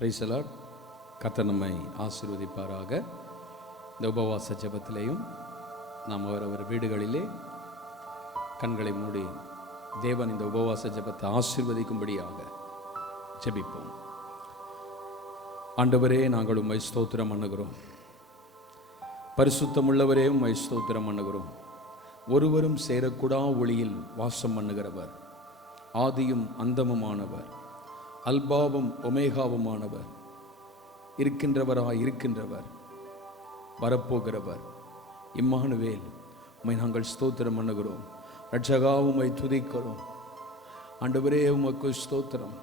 Price the Lord. கர்த்தர் நம்மை ஆசீர்வதிப்பாராக. இந்த உபவாச ஜெபத்திலேயும் நாம் அவரவர் வீடுகளிலே கண்களை மூடி தேவன் இந்த உபவாச ஜெபத்தை ஆசீர்வதிக்கும்படியாக ஜெபிப்போம். ஆண்டவரே, நாங்கள் உம்மை ஸ்தோத்திரம் பண்ணுகிறோம். பரிசுத்தமுள்ளவரே, உம்மை ஸ்தோத்திரம் பண்ணுகிறோம். ஒருவரும் சேரக்கூடா ஒளியில் வாசம் பண்ணுகிறவர், ஆதியும் அந்தமுமானவர், அல்பாவும் ஒமேகாவுமானவர், இருக்கின்றவராய் இருக்கின்றவர், வரப்போகிறவர், இம்மானுவேல், உம்மை நாங்கள் ஸ்தோத்திரம் பண்ணுகிறோம். ரட்சகா, உம்மை துதிக்கிறோம். ஆண்டவரே, உமக்கு ஸ்தோத்திரம்.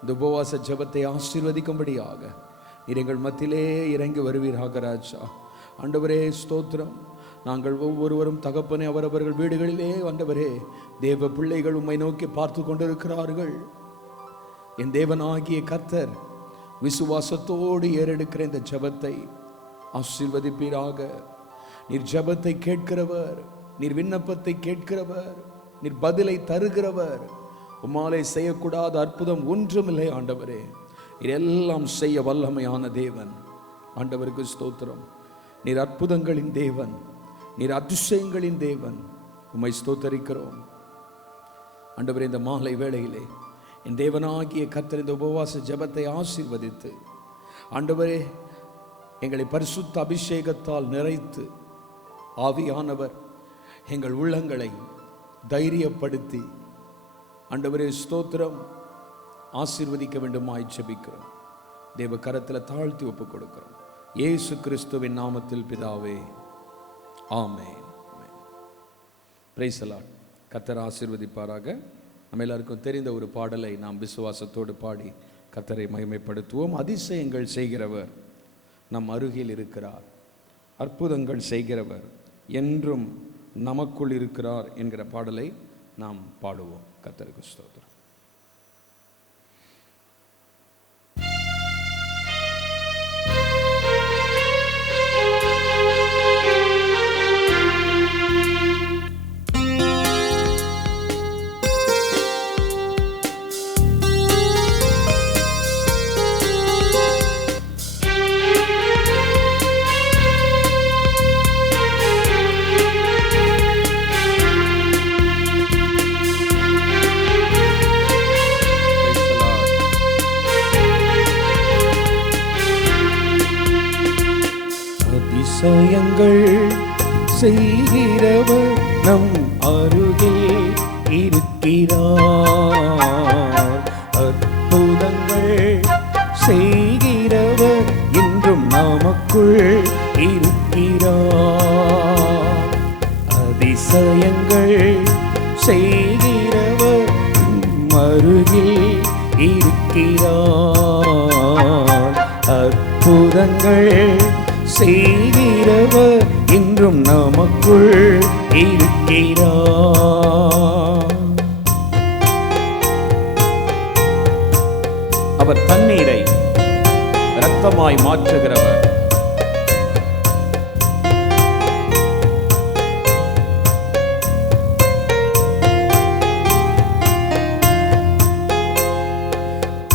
இந்த உபவாச ஜெபத்தை ஆசீர்வதிக்கும்படியாக நீர் எங்கள் மத்தியிலே இறங்கி வருவீராக ராஜா. ஆண்டவரே, ஸ்தோத்திரம். நாங்கள் ஒவ்வொருவரும் தகப்பனே அவரவர்கள் வீடுகளிலே ஆண்டவரே தேவ பிள்ளைகள் உம்மை நோக்கி பார்த்து கொண்டிருக்கிறார்கள். என் தேவனாகிய கர்த்தர் விசுவாசத்தோடு ஏறெடுக்கிற இந்த ஜெபத்தை ஆசீர்வதிப்பீராக. நீர் ஜெபத்தை கேட்கிறவர், நீர் விண்ணப்பத்தை கேட்கிறவர், நீர் பதிலை தருகிறவர். உம்மாலே செய்யக்கூடாத அற்புதம் ஒன்றுமில்லை ஆண்டவரே. இதெல்லாம் செய்ய வல்லமையான தேவன். ஆண்டவருக்கு ஸ்தோத்திரம். நீர் அற்புதங்களின் தேவன், நீர் அதிசயங்களின் தேவன். உம்மை ஸ்தோத்தரிக்கிறோம் ஆண்டவரே. இந்த மாலை வேளையிலே என் தேவனாகிய கர்த்தர் இந்த உபவாச ஜெபத்தை ஆசீர்வதித்து ஆண்டவரே எங்களை பரிசுத்த அபிஷேகத்தால் நிறைத்து ஆவியானவர் எங்கள் உள்ளங்களை தைரியப்படுத்தி ஆண்டவரே ஸ்தோத்திரம் ஆசீர்வதிக்க வேண்டுமாய் ஜெபிக்கிறோம். தேவ கரத்தில் தாழ்த்தி ஒப்புக் கொடுக்கிறோம். இயேசு கிறிஸ்துவின் நாமத்தில் பிதாவே, ஆமென். Praise the Lord. கர்த்தர் ஆசீர்வதிப்பாராக. நம்ம எல்லாருக்கும் தெரிந்த ஒரு பாடலை நாம் விசுவாசத்தோடு பாடி கர்த்தரை மகிமைப்படுத்துவோம். அதிசயங்கள் செய்கிறவர் நம் அருகில் இருக்கிறார், அற்புதங்கள் செய்கிறவர் என்றும் நமக்குள் இருக்கிறார் என்கிற பாடலை நாம் பாடுவோம். கர்த்தருக்கு ஸ்தோத்திரம். அதிசயங்கள் செய்கிறவர் நம் அருகில் இருக்கிறார், அற்புதங்கள் செய்கிறவர் என்றும் நமக்குள் இருக்கிறார். அதிசயங்கள் செய்கிறவர் நம் அருகில் இருக்கிறார், அற்புதங்கள் செய்கிறவர் என்றும் நமக்குள் இருக்கிறார். அவர் தண்ணீரை இரத்தமாய் மாற்றுகிறவர்,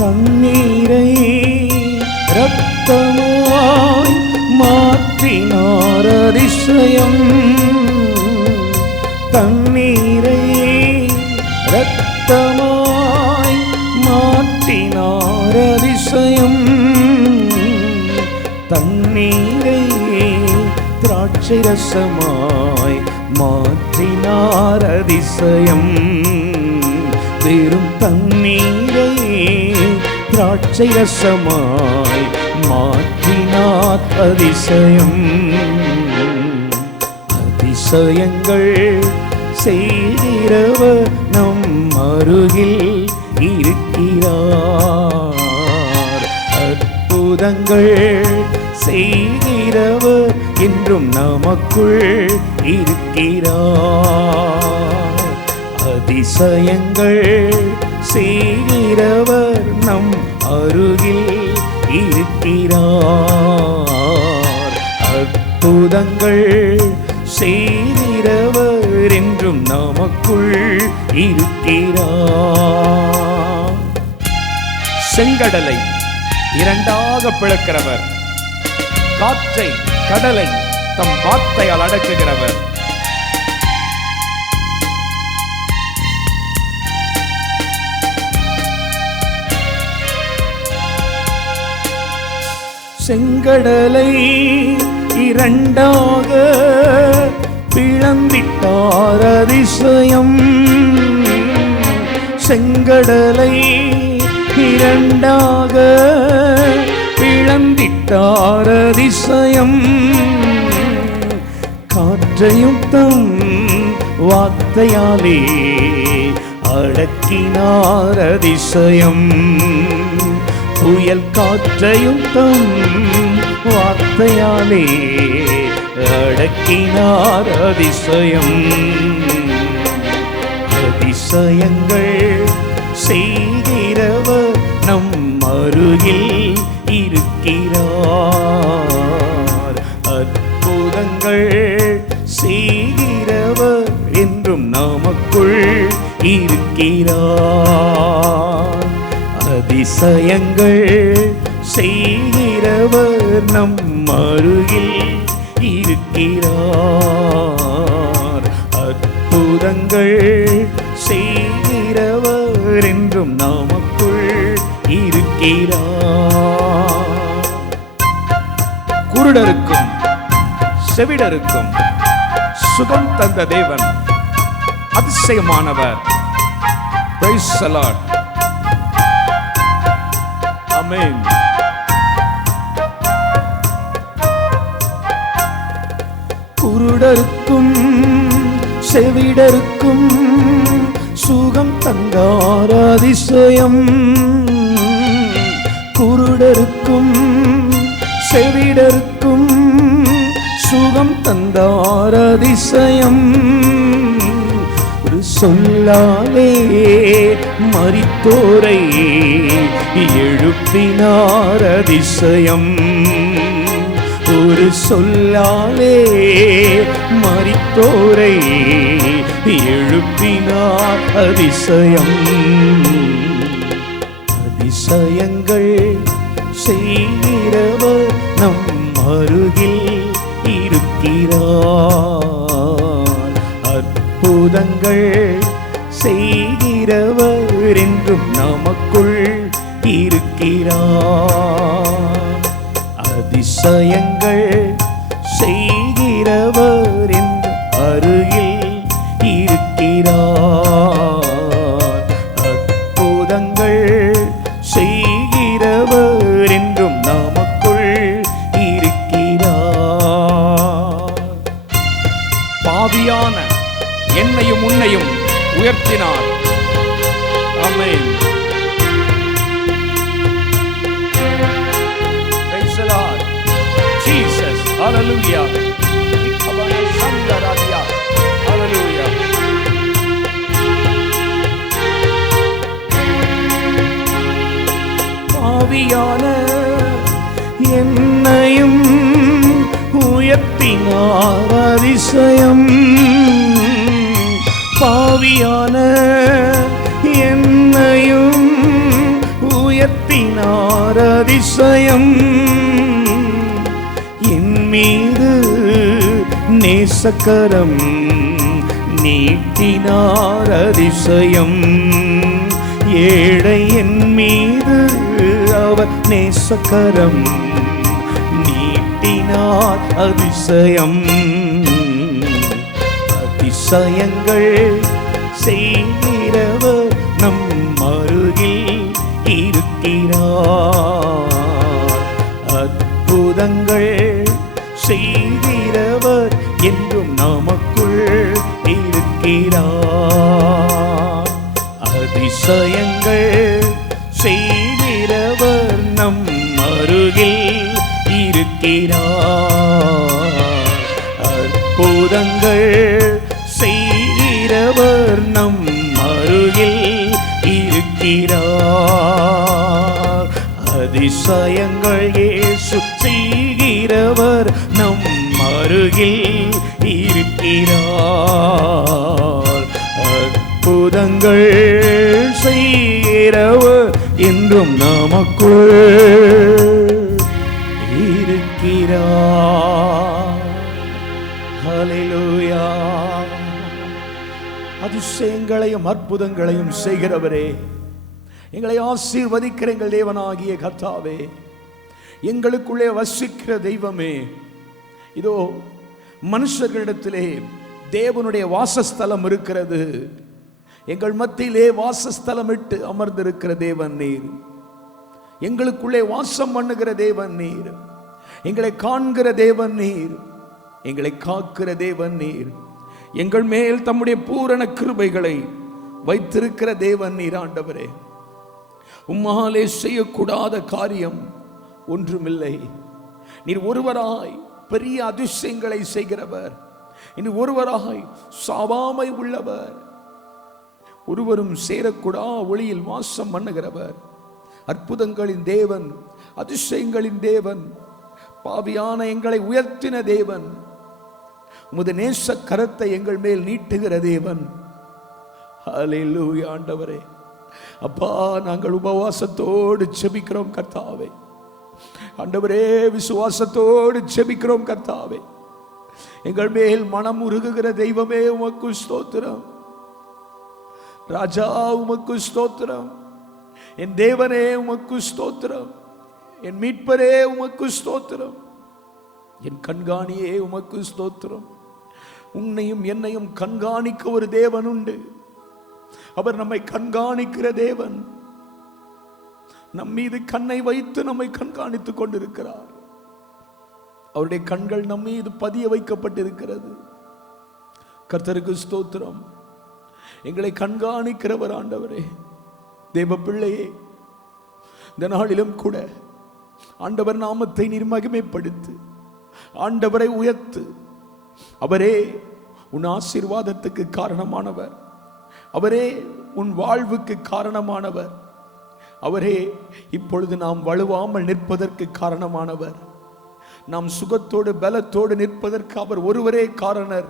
தண்ணீரை இரத்தமாய் மாற்றினார் அதிசயம், தண்ணீரை இரத்தமாய் மாற்றினார் அதிசயம், தண்ணீரை திராட்சை ரசமாய் மாற்றினார் அதிசயம், வெறும் தண்ணீரை திராட்சை ரசமாய் மாற்றினார் அதிசயம். அதிசயங்கள் செய்கிறவர் நம் அருகில் இருக்கிறார், அற்புதங்கள் செய்கிறவர் என்றும் நமக்குள் இருக்கிறார். அதிசயங்கள் செய்கிறவர் நம் அருகில் இருக்கிறார், அற்புதங்கள் செய்கிறவர் என்றும் நமக்குள் இருக்கிறார். செங்கடலை இரண்டாக பிளக்கிறவர், காற்றை கடலை தம் வார்த்தையால் அடக்குகிறவர். செங்கடலை இரண்டாக பிளந்திட்டார் அதிசயம். செங்கடலை இரண்டாக பிளந்திட்டார் அதிசயம். காற்றையும் தம் வார்த்தையாலே அடக்கினார் அதிசயம். புயல் காற்றையும் தம் வார்த்தையாலே அடக்கினார் அதிசயம். அதிசயங்கள் செய்கிறவர் நம் அருகில் இருக்கிறார். அற்புதங்கள் செய்கிறவர் என்றும் நமக்குள் இருக்கிறார். அதிசயங்கள் செய்கிறவர் நம் அருகில் இருக்கிறார். அற்புதங்கள் செய்கிறவர் என்றும் நமக்குள் இருக்கிறார். குருடருக்கும் செவிடருக்கும் சுகம் தந்த தேவன் அதிசயமானவர். Praise the Lord. Amen. குருடருக்கும் செவிடருக்கும் சுகம் தந்தார் அதிசயம். குருடருக்கும் செவிடருக்கும் சுகம் தந்தார் அதிசயம். ஒரு சொல்லாலே மரித்தோரை எழுப்பினார் அதிசயம். ஒரு சொல்லாலே மரித்தோரை எழுப்பினார் அதிசயம். அதிசயங்கள் செய்கிறவர் நம் அருகில் இருக்கிறார். அற்புதங்கள் செய்கிறவர் என்றும் நமக்குள் இருக்கிறார். அதிசயங்கள் செய்கிறவர் என்றும் அருகில் இருக்கிறார். அற்புதங்கள் செய்கிறவர் என்றும் நமக்குள் இருக்கிறார். பாவியான என்னையும் உன்னையும் உயர்த்தினார். ஆமென். Praise the Lord. Jesus. Hallelujah. Hallelujah. பாவியான என்னையும் உயர்த்தினார் அதிசயம். பாவியான என்னையும் உயர்த்தினார் அதிசயம். என் மீது நேசக்கரம் நீட்டினார் அதிசயம். ஏழை என் மீது அவர் நேசக்கரம் நீட்டினார் அதிசயம். அதிசயங்கள் செய்கிறவர் நம் அருகில் இருக்கிறார். அற்புதங்கள் செய்கிறவர் என்றும் நமக்குள் இருக்கிறார். அதிசயங்கள் செய்கிறவர் நம் அருகில் இருக்கிறார். அற்புதங்கள் செய்கிறவர் நம் அருகில் இருக்கிறார். அதிசயங்கள் இயேசு செய்கிறவர் நம் அருகில் இருக்கிறார். அற்புதங்கள் செய்கிறவர் என்றும் நமக்குள் செய்கிறார். ஹல்லேலூயா. அதிசயங்களையும் அற்புதங்களையும் செய்கிறவரே, எங்களை ஆசீர்வதிக்கிற எங்கள் தேவனாகிய கர்த்தாவே, எங்களுக்குள்ளே வசிக்கிற தெய்வமே, இதோ மனுஷர்களிடத்திலே தேவனுடைய வாசஸ்தலம் இருக்கிறது. எங்கள் மத்தியிலே வாசஸ்தலம் இட்டு அமர்ந்திருக்கிற தேவன் நீர். எங்களுக்குள்ளே வாசம் பண்ணுகிற தேவன் நீர். எங்களை காண்கிற தேவன் நீர். எங்களை காக்கிற தேவன் நீர். எங்கள் மேல் தம்முடைய பூரண கிருபைகளை வைத்திருக்கிற தேவன் நீர். ஆண்டவரே, உம்மாலே செய்யக்கூடாத காரியம் ஒன்றுமில்லை. நீர் ஒருவராய் பெரிய அதிசயங்களை செய்கிறவர். இனி ஒருவராய் சாவாமை உள்ளவர். ஒருவரும் சேரக்கூடா ஒளியில் வாசம் பண்ணுகிறவர். அற்புதங்களின் தேவன், அதிசயங்களின் தேவன், பாவியான எங்களை உயர்த்தின தேவன், உமது நேச கரத்தை எங்கள் மேல் நீட்டுகிற தேவன். ஹல்லேலூயா. ஆண்டவரே, அப்பா, நாங்கள் உபவாசத்தோடு ஜெபிக்கிறோம் கர்த்தாவே. ஆண்டவரே, விசுவாசத்தோடு ஜெபிக்கிறோம் கர்த்தாவே. எங்கள் மேல் மனம் உருகுகிற தெய்வமே, உமக்கு ஸ்தோத்திரம். ராஜா, உமக்கு ஸ்தோத்திரம். என் தேவனே, உமக்கு ஸ்தோத்திரம். என் மீட்பரே, உமக்கு ஸ்தோத்திரம். என் கண்காணியே, உமக்கு ஸ்தோத்திரம். உன்னையும் என்னையும் கண்காணிக்க ஒரு தேவன் உண்டு. அவர் நம்மை கண்காணிக்கிற தேவன். நம் மீது கண்ணை வைத்து நம்மை கண்காணித்துக் கொண்டிருக்கிறார். அவருடைய கண்கள் நம் மீது பதிய வைக்கப்பட்டிருக்கிறது. கர்த்தருக்கு ஸ்தோத்திரம். எங்களை கண்காணிக்கிறவர் ஆண்டவரே. தேவ பிள்ளையே, இந்த நாளிலும் கூட ஆண்டவர் நாமத்தை நீர் மகிமைப்படுத்து. ஆண்டவரை உயர்த்து. அவரே உன் ஆசீர்வாதத்துக்கு காரணமானவர். அவரே உன் வாழ்வுக்கு காரணமானவர். அவரே இப்பொழுது நாம் வலுவாமல் நிற்பதற்கு காரணமானவர். நாம் சுகத்தோடு பலத்தோடு நிற்பதற்கு அவர் ஒருவரே காரணர்.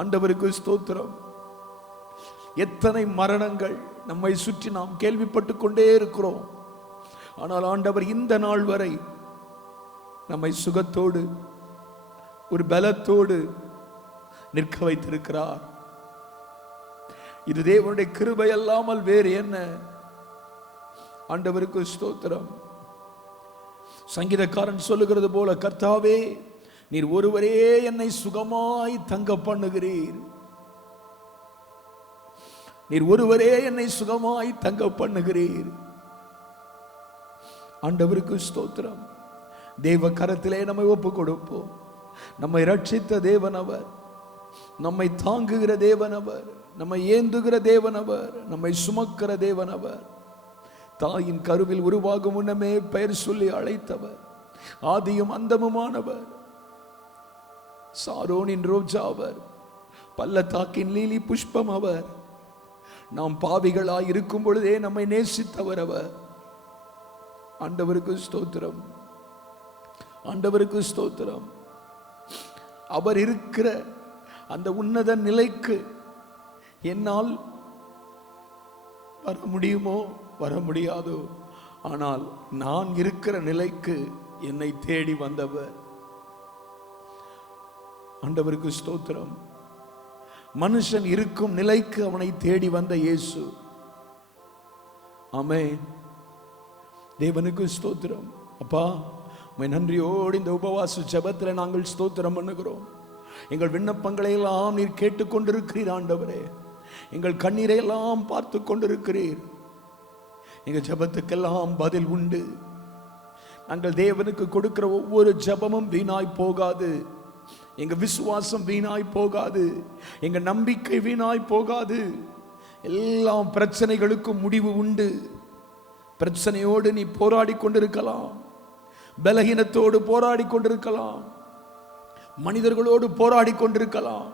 ஆண்டவருக்கு ஸ்தோத்திரம். எத்தனை மரணங்கள் நம்மை சுற்றி நாம் கேள்விப்பட்டு கொண்டே இருக்கிறோம். ஆனால் ஆண்டவர் இந்த நாள் வரை நம்மை சுகத்தோடு ஒரு பலத்தோடு நிற்க வைத்திருக்கிறார். இது தேவனுடைய கிருபை அல்லாமல் வேறு என்ன? ஆண்டவருக்கு ஸ்தோத்திரம். சங்கீதக்காரன் சொல்லுகிறது போல, கர்த்தாவே, நீர் ஒருவரே என்னை சுகமாய் தங்க பண்ணுகிறீர். நீர் ஒருவரே என்னை சுகமாய் தங்க பண்ணுகிறீர். ஆண்டவருக்கு ஸ்தோத்திரம். தேவ கரத்திலே நம்மை ஒப்பு கொடுப்போம். நம்மை ரட்சித்த தேவன் அவர். நம்மை தாங்குகிற தேவன் அவர். நம்மை ஏந்துகிற தேவன் அவர். நம்மை சுமக்கிற தேவன் அவர். தாயின் கருவில் உருவாகும் முன்னமே பெயர் சொல்லி அழைத்தவர். ஆதியும் அந்தமுமானவர். சாரோனின் ரோஜா அவர். பள்ளத்தாக்கின் லீலி புஷ்பம் அவர். நாம் பாவிகளாய் இருக்கும் பொழுதே நம்மை நேசித்தவர் அவர். ஆண்டவருக்கு ஸ்தோத்திரம். ஆண்டவருக்கு ஸ்தோத்திரம். அவர் இருக்கிற அந்த உன்னத நிலைக்கு என்னால் வர முடியுமோ வர முடியாதோ, ஆனால் நான் இருக்கிற நிலைக்கு என்னை தேடி வந்தவர். ஆண்டவருக்கு ஸ்தோத்திரம். மனுஷன் இருக்கும் நிலைக்கு அவனை தேடி வந்த இயேசு. ஆமென். தேவனுக்கு ஸ்தோத்திரம். அப்பா, நன்றியோடு இந்த உபவாச ஜெபத்தில் நாங்கள் ஸ்தோத்திரம் பண்ணுகிறோம். எங்கள் விண்ணப்பங்களை எல்லாம் நீர் கேட்டுக்கொண்டிருக்கிறீர் ஆண்டவரே. எங்கள் கண்ணீரை எல்லாம் பார்த்து கொண்டிருக்கிறீர். எங்கள் ஜெபத்துக்கெல்லாம் பதில் உண்டு. நாங்கள் தேவனுக்கு கொடுக்கிற ஒவ்வொரு ஜெபமும் வீணாய் போகாது. எங்க விசுவாசம் வீணாய் போகாது. எங்க நம்பிக்கை வீணாய் போகாது. எல்லா பிரச்சனைகளுக்கும் முடிவு உண்டு. பிரச்சனையோடு நீ போராடி கொண்டிருக்கலாம். பலகீனத்தோடு போராடி கொண்டிருக்கலாம். மனிதர்களோடு போராடி கொண்டிருக்கலாம்.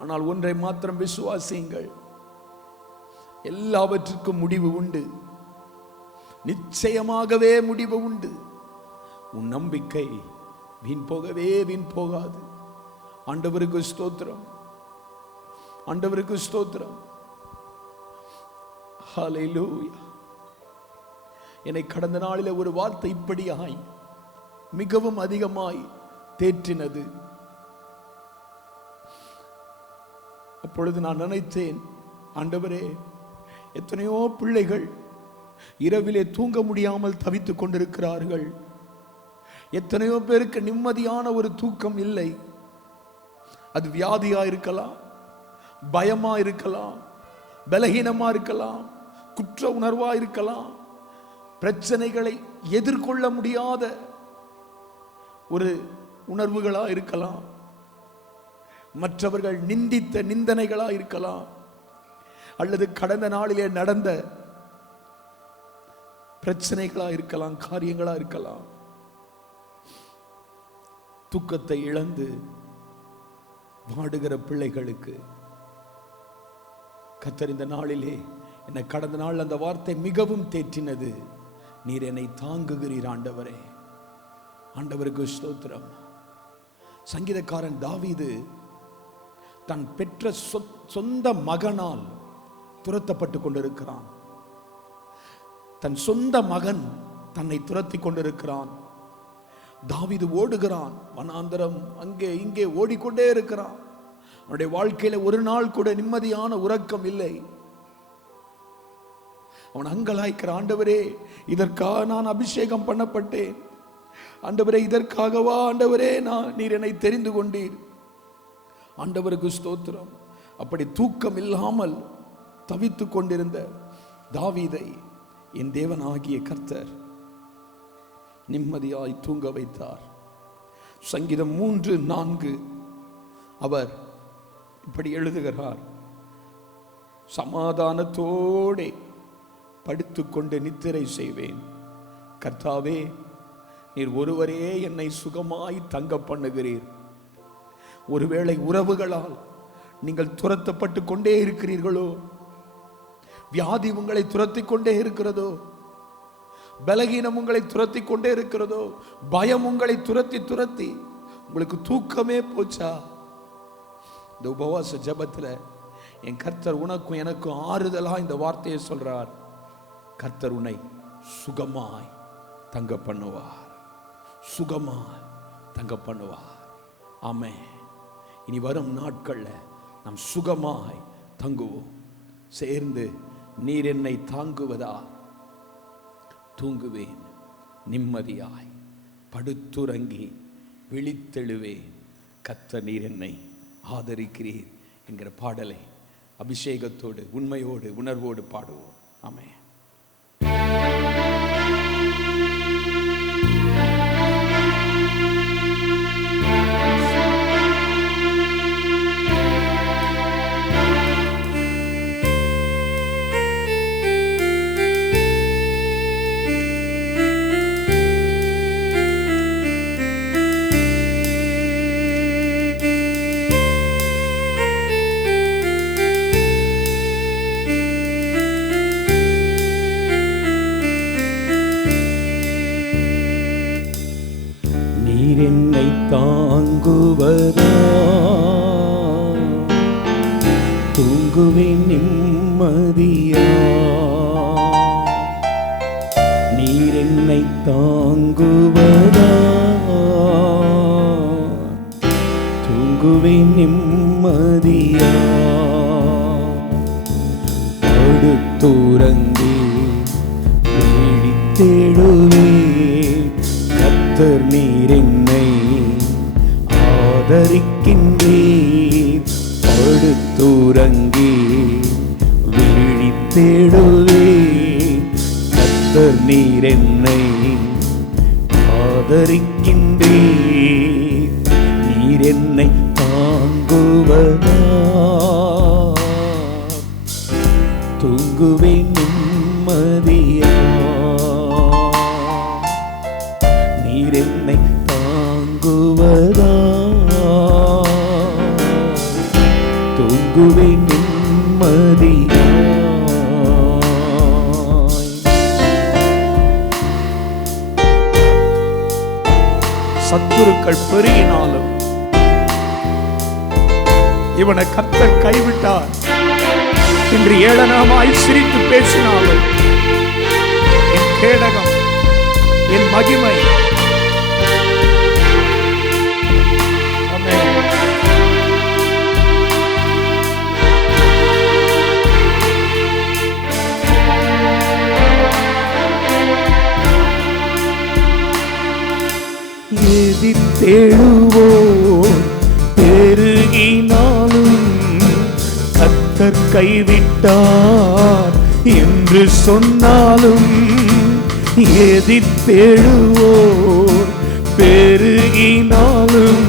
ஆனால் ஒன்றை மாத்திரம் விசுவாசியுங்கள், எல்லாவற்றுக்கும் முடிவு உண்டு. நிச்சயமாகவே முடிவு உண்டு. உன் நம்பிக்கை வீண் போகவே வீண் போகாது. ஆண்டவருக்கு ஸ்தோத்திரம். ஆண்டவருக்கு ஸ்தோத்திரம். ஹல்லேலூயா. என்னை கடந்த நாளில் ஒரு வார்த்தை இப்படியாய் மிகவும் அதிகமாய் தேற்றினது. அப்பொழுது நான் நினைத்தேன், ஆண்டவரே, எத்தனையோ பிள்ளைகள் இரவிலே தூங்க முடியாமல் தவித்துக் கொண்டிருக்கிறார்கள். எத்தனையோ பேருக்கு நிம்மதியான ஒரு தூக்கம் இல்லை. அது வியாதியா இருக்கலாம், பயமா இருக்கலாம், பலகீனமா இருக்கலாம், குற்ற உணர்வா இருக்கலாம், பிரச்சனைகளை எதிர்கொள்ள முடியாத ஒரு உணர்வுகளா இருக்கலாம், மற்றவர்கள் நிந்தித்த நிந்தனைகளா இருக்கலாம், அல்லது கடந்த நாளிலே நடந்த பிரச்சனைகளா இருக்கலாம், காரியங்களா இருக்கலாம். தூக்கத்தை இழந்து வாடுகிற பிள்ளைகளுக்கு கர்த்தர் இந்த நாளிலே என்னை கடந்த நாள் அந்த வார்த்தை மிகவும் தேற்றினது. நீர் என்னை தாங்குகிறீர் ஆண்டவரே. ஆண்டவருக்கு ஸ்தோத்திரம். சங்கீதக்காரன் தாவீது தன் பெற்ற சொந்த மகனால் துரத்தப்பட்டு கொண்டிருக்கிறான். தன் சொந்த மகன் தன்னை துரத்தி கொண்டிருக்கிறான். தாவீது ஓடுகிறான், வனாந்தரம் அங்கே இங்கே ஓடிக்கொண்டே இருக்கிறான். அவனுடைய வாழ்க்கையில ஒரு நாள் கூட நிம்மதியான உறக்கம் இல்லை. அவன் அங்கலாய்க்கிற, ஆண்டவரே, இதற்காக நான் அபிஷேகம் பண்ணப்பட்டேன், ஆண்டவரே, இதற்காகவா ஆண்டவரே நீர் என்னை தெரிந்து கொண்டீர். ஆண்டவருக்கு ஸ்தோத்திரம். அப்படி தூக்கம் இல்லாமல் தவித்துக் கொண்டிருந்த தாவீதை என் தேவனாகிய கர்த்தர் நிம்மதியாய் தூங்க வைத்தார். சங்கீதம் 3:4 அவர் இப்படி எழுதுகிறார், சமாதானத்தோடே படுத்துக்கொண்டு நித்திரை செய்வேன். கர்த்தாவே, நீர் ஒருவரே என்னை சுகமாய் தங்க பண்ணுகிறீர். ஒருவேளை உறவுகளால் நீங்கள் துரத்தப்பட்டு கொண்டே இருக்கிறீர்களோ, வியாதி உங்களை துரத்தி கொண்டே இருக்கிறதோ, பலகீனம் உங்களை துரத்தி கொண்டே இருக்கிறதோ, பயம் உங்களை துரத்தி துரத்தி உங்களுக்கு தூக்கமே போச்சா? இந்த உபவாச ஜெபத்துல என் கர்த்தர் உனக்கும் எனக்கும் ஆறுதலா இந்த வார்த்தையை சொல்றார். கர்த்தர் உன்னை சுகமாய் தங்க பண்ணுவார், சுகமாய் தங்க பண்ணுவார். ஆமென். இனி வரும் நாட்கள்ல நாம் சுகமாய் தங்குவோம். சேர்ந்து நீர் என்னை தாங்குவதா தூங்குவேன், நிம்மதியாய் படுத்துறங்கி விழித்தெழுவேன். கர்த்தர் நீர் என்னை ஆதரிக்கிறீர் என்கிற பாடலை அபிஷேகத்தோடு உண்மையோடு உணர்வோடு பாடுவோம். ஆமென். என்னை தாங்குவதா தூங்குவேன் நிம்மதியா. நீர் என்னை தாங்குவதா தூங்குவேன் நிம்மதியா. படுத்துறங்கி விழித்தெழுவேன். கர்த்தர் நீர் என்னை ஆதரிக்கின்றீர். படுத்துறங்கி விழித்தெழுவேன். கர்த்தர் நீர் என்னை ஆதரிக்கின்றீர். நீர் என்னை தாங்குவதா தூங்குவேன் நிம்மதியா. நீர் என்னை தாங்குவதா தூங்குவேன் நிம்மதியா. சத்துருக்கள் பெருகினாலும் இவனை கர்த்தர் கைவிட்டார் என்று ஏளனமாய் சிரித்து பேசினாலும் என் கேடகம், என் மகிமை, தேடுவோர் பெருகினாலும் கர்த்தர் கைவிட்டார் என்று சொன்னாலும், எதிர் தேடுவோர் பெருகினாலும்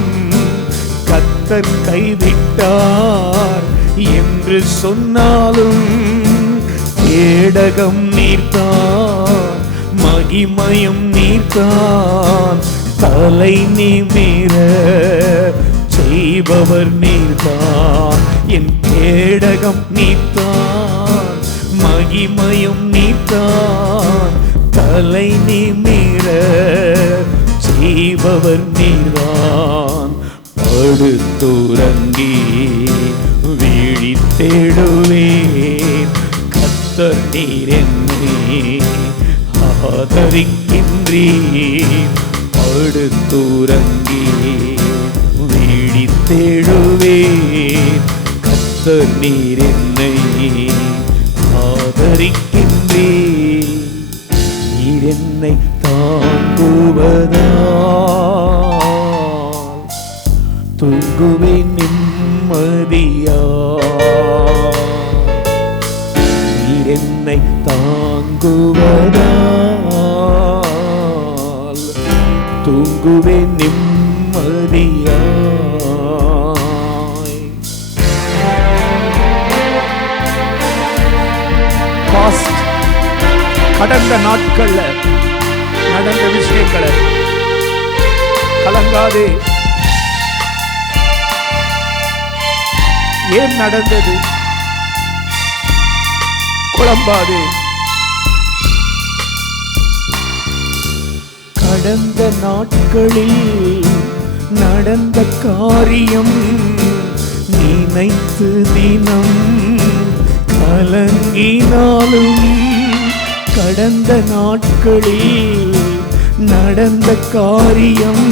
கர்த்தர் கைவிட்டார் என்று சொன்னாலும், கேடகம் நீர்தான் மகிமையும் நீர்தான், தலை நிமிர செய்பவர் நீர்தான். என் கேடகம் நீர்தான் மகிமையும் நீர்தான், தலை நிமிர செய்பவர் நீர்தான். படுத்துறங்கி விழித்தெழுவேன், கர்த்தர் நீர் என்னை ஆதரிக்கின்றீர். படுத்துறங்கி விழித்தெழுவேன், கர்த்தர் நீர் என்னை ஆதரிக்கின்றீர். நீர் என்னை தாங்குவதால் தூங்குவேன் நிம்மதியா. நீர் என்னை தாங்குவதால் தூங்குவேன் நிம்மதியா. கடந்த நாட்கள்ல நடந்த விஷயங்களை கலங்காதே. ஏன் நடந்தது குழம்பாதே. கடந்த நாட்களில் நடந்த காரியம் நினைத்து தினம் கலங்கினாலும், கடந்த நாட்களில் நடந்த காரியம்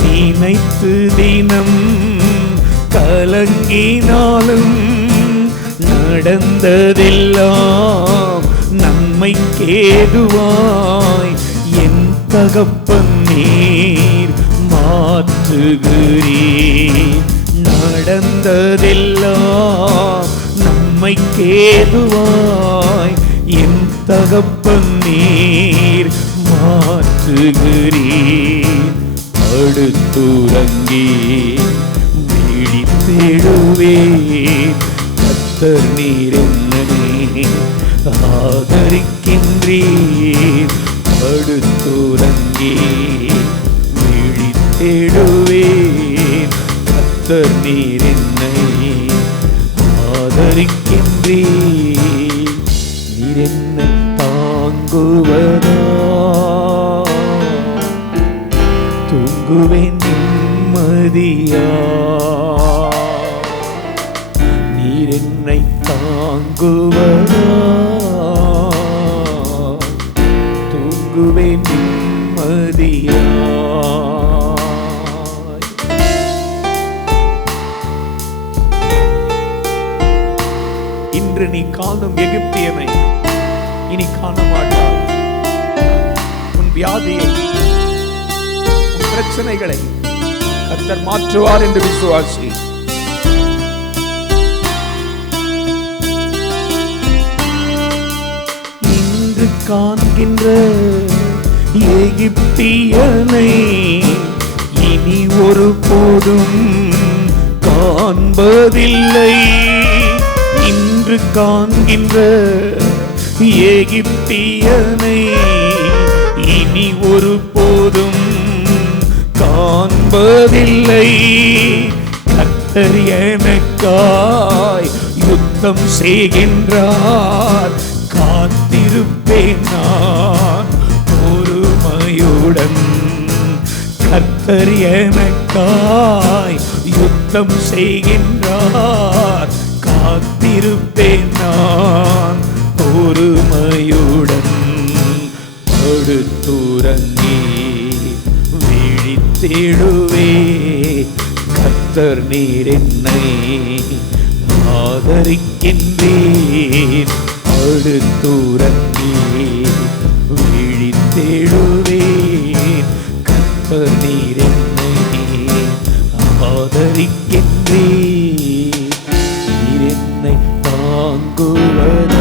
நினைத்து தினம் கலங்கினாலும், நடந்ததெல்லாம் நன்மைக்கேதுவாய் என் தகப்பன் நீர் மாற்றுகிறீர். நடந்ததெல்லாம் நன்மைக்கேதுவாய் என் தகப்பன் நீர் மாற்றுகிறீர். படுத்துறங்கி விழித்தெழுவேன், கர்த்தர் நீர் என்னை ஆதரிக்கின்றீர். படுத்துறங்கி விழித்தெழுவேன், கர்த்தர் நீர் என்னை ஆதரிக்கின்றீர். நீர் என்னை தாங்குவதால் தூங்குவேன் நிம்மதியா. நீர் என்னை தாங்குவதால் தூங்குவேன் நிம்மதியா. இன்று நீ காணும் எகிப்தியனை இனி காண மாட்டார். உன் வியாதியை, உன் பிரச்சனைகளை கர்த்தர் மாற்றுவார் என்று விசுவாசி. இன்று காண்கின்ற எகிப்தியனை இனி ஒரு போதும் காண்பதில்லை. இன்று காண்கின்ற எகிப்தியனை இனி ஒரு போதும் காண்பதில்லை. கர்த்தர் எனக்காய் யுத்தம் செய்கின்றார், காத்திருப்பேன் நான் பொறுமையுடன். கர்த்தர் எனக்காய் யுத்தம் செய்கின்றார், காத்திருப்பேன் நான் பொறுமையுடன். படுத்துறங்கி விழித்தெழுவே, கர்த்தர் நீர் என்னை ஆதரிக்கின்றீர். படுத்துறங்கி விழித்தெழுவே, கர்த்தர் நீர் என்னை நீர் என்னை தாங்குவதால்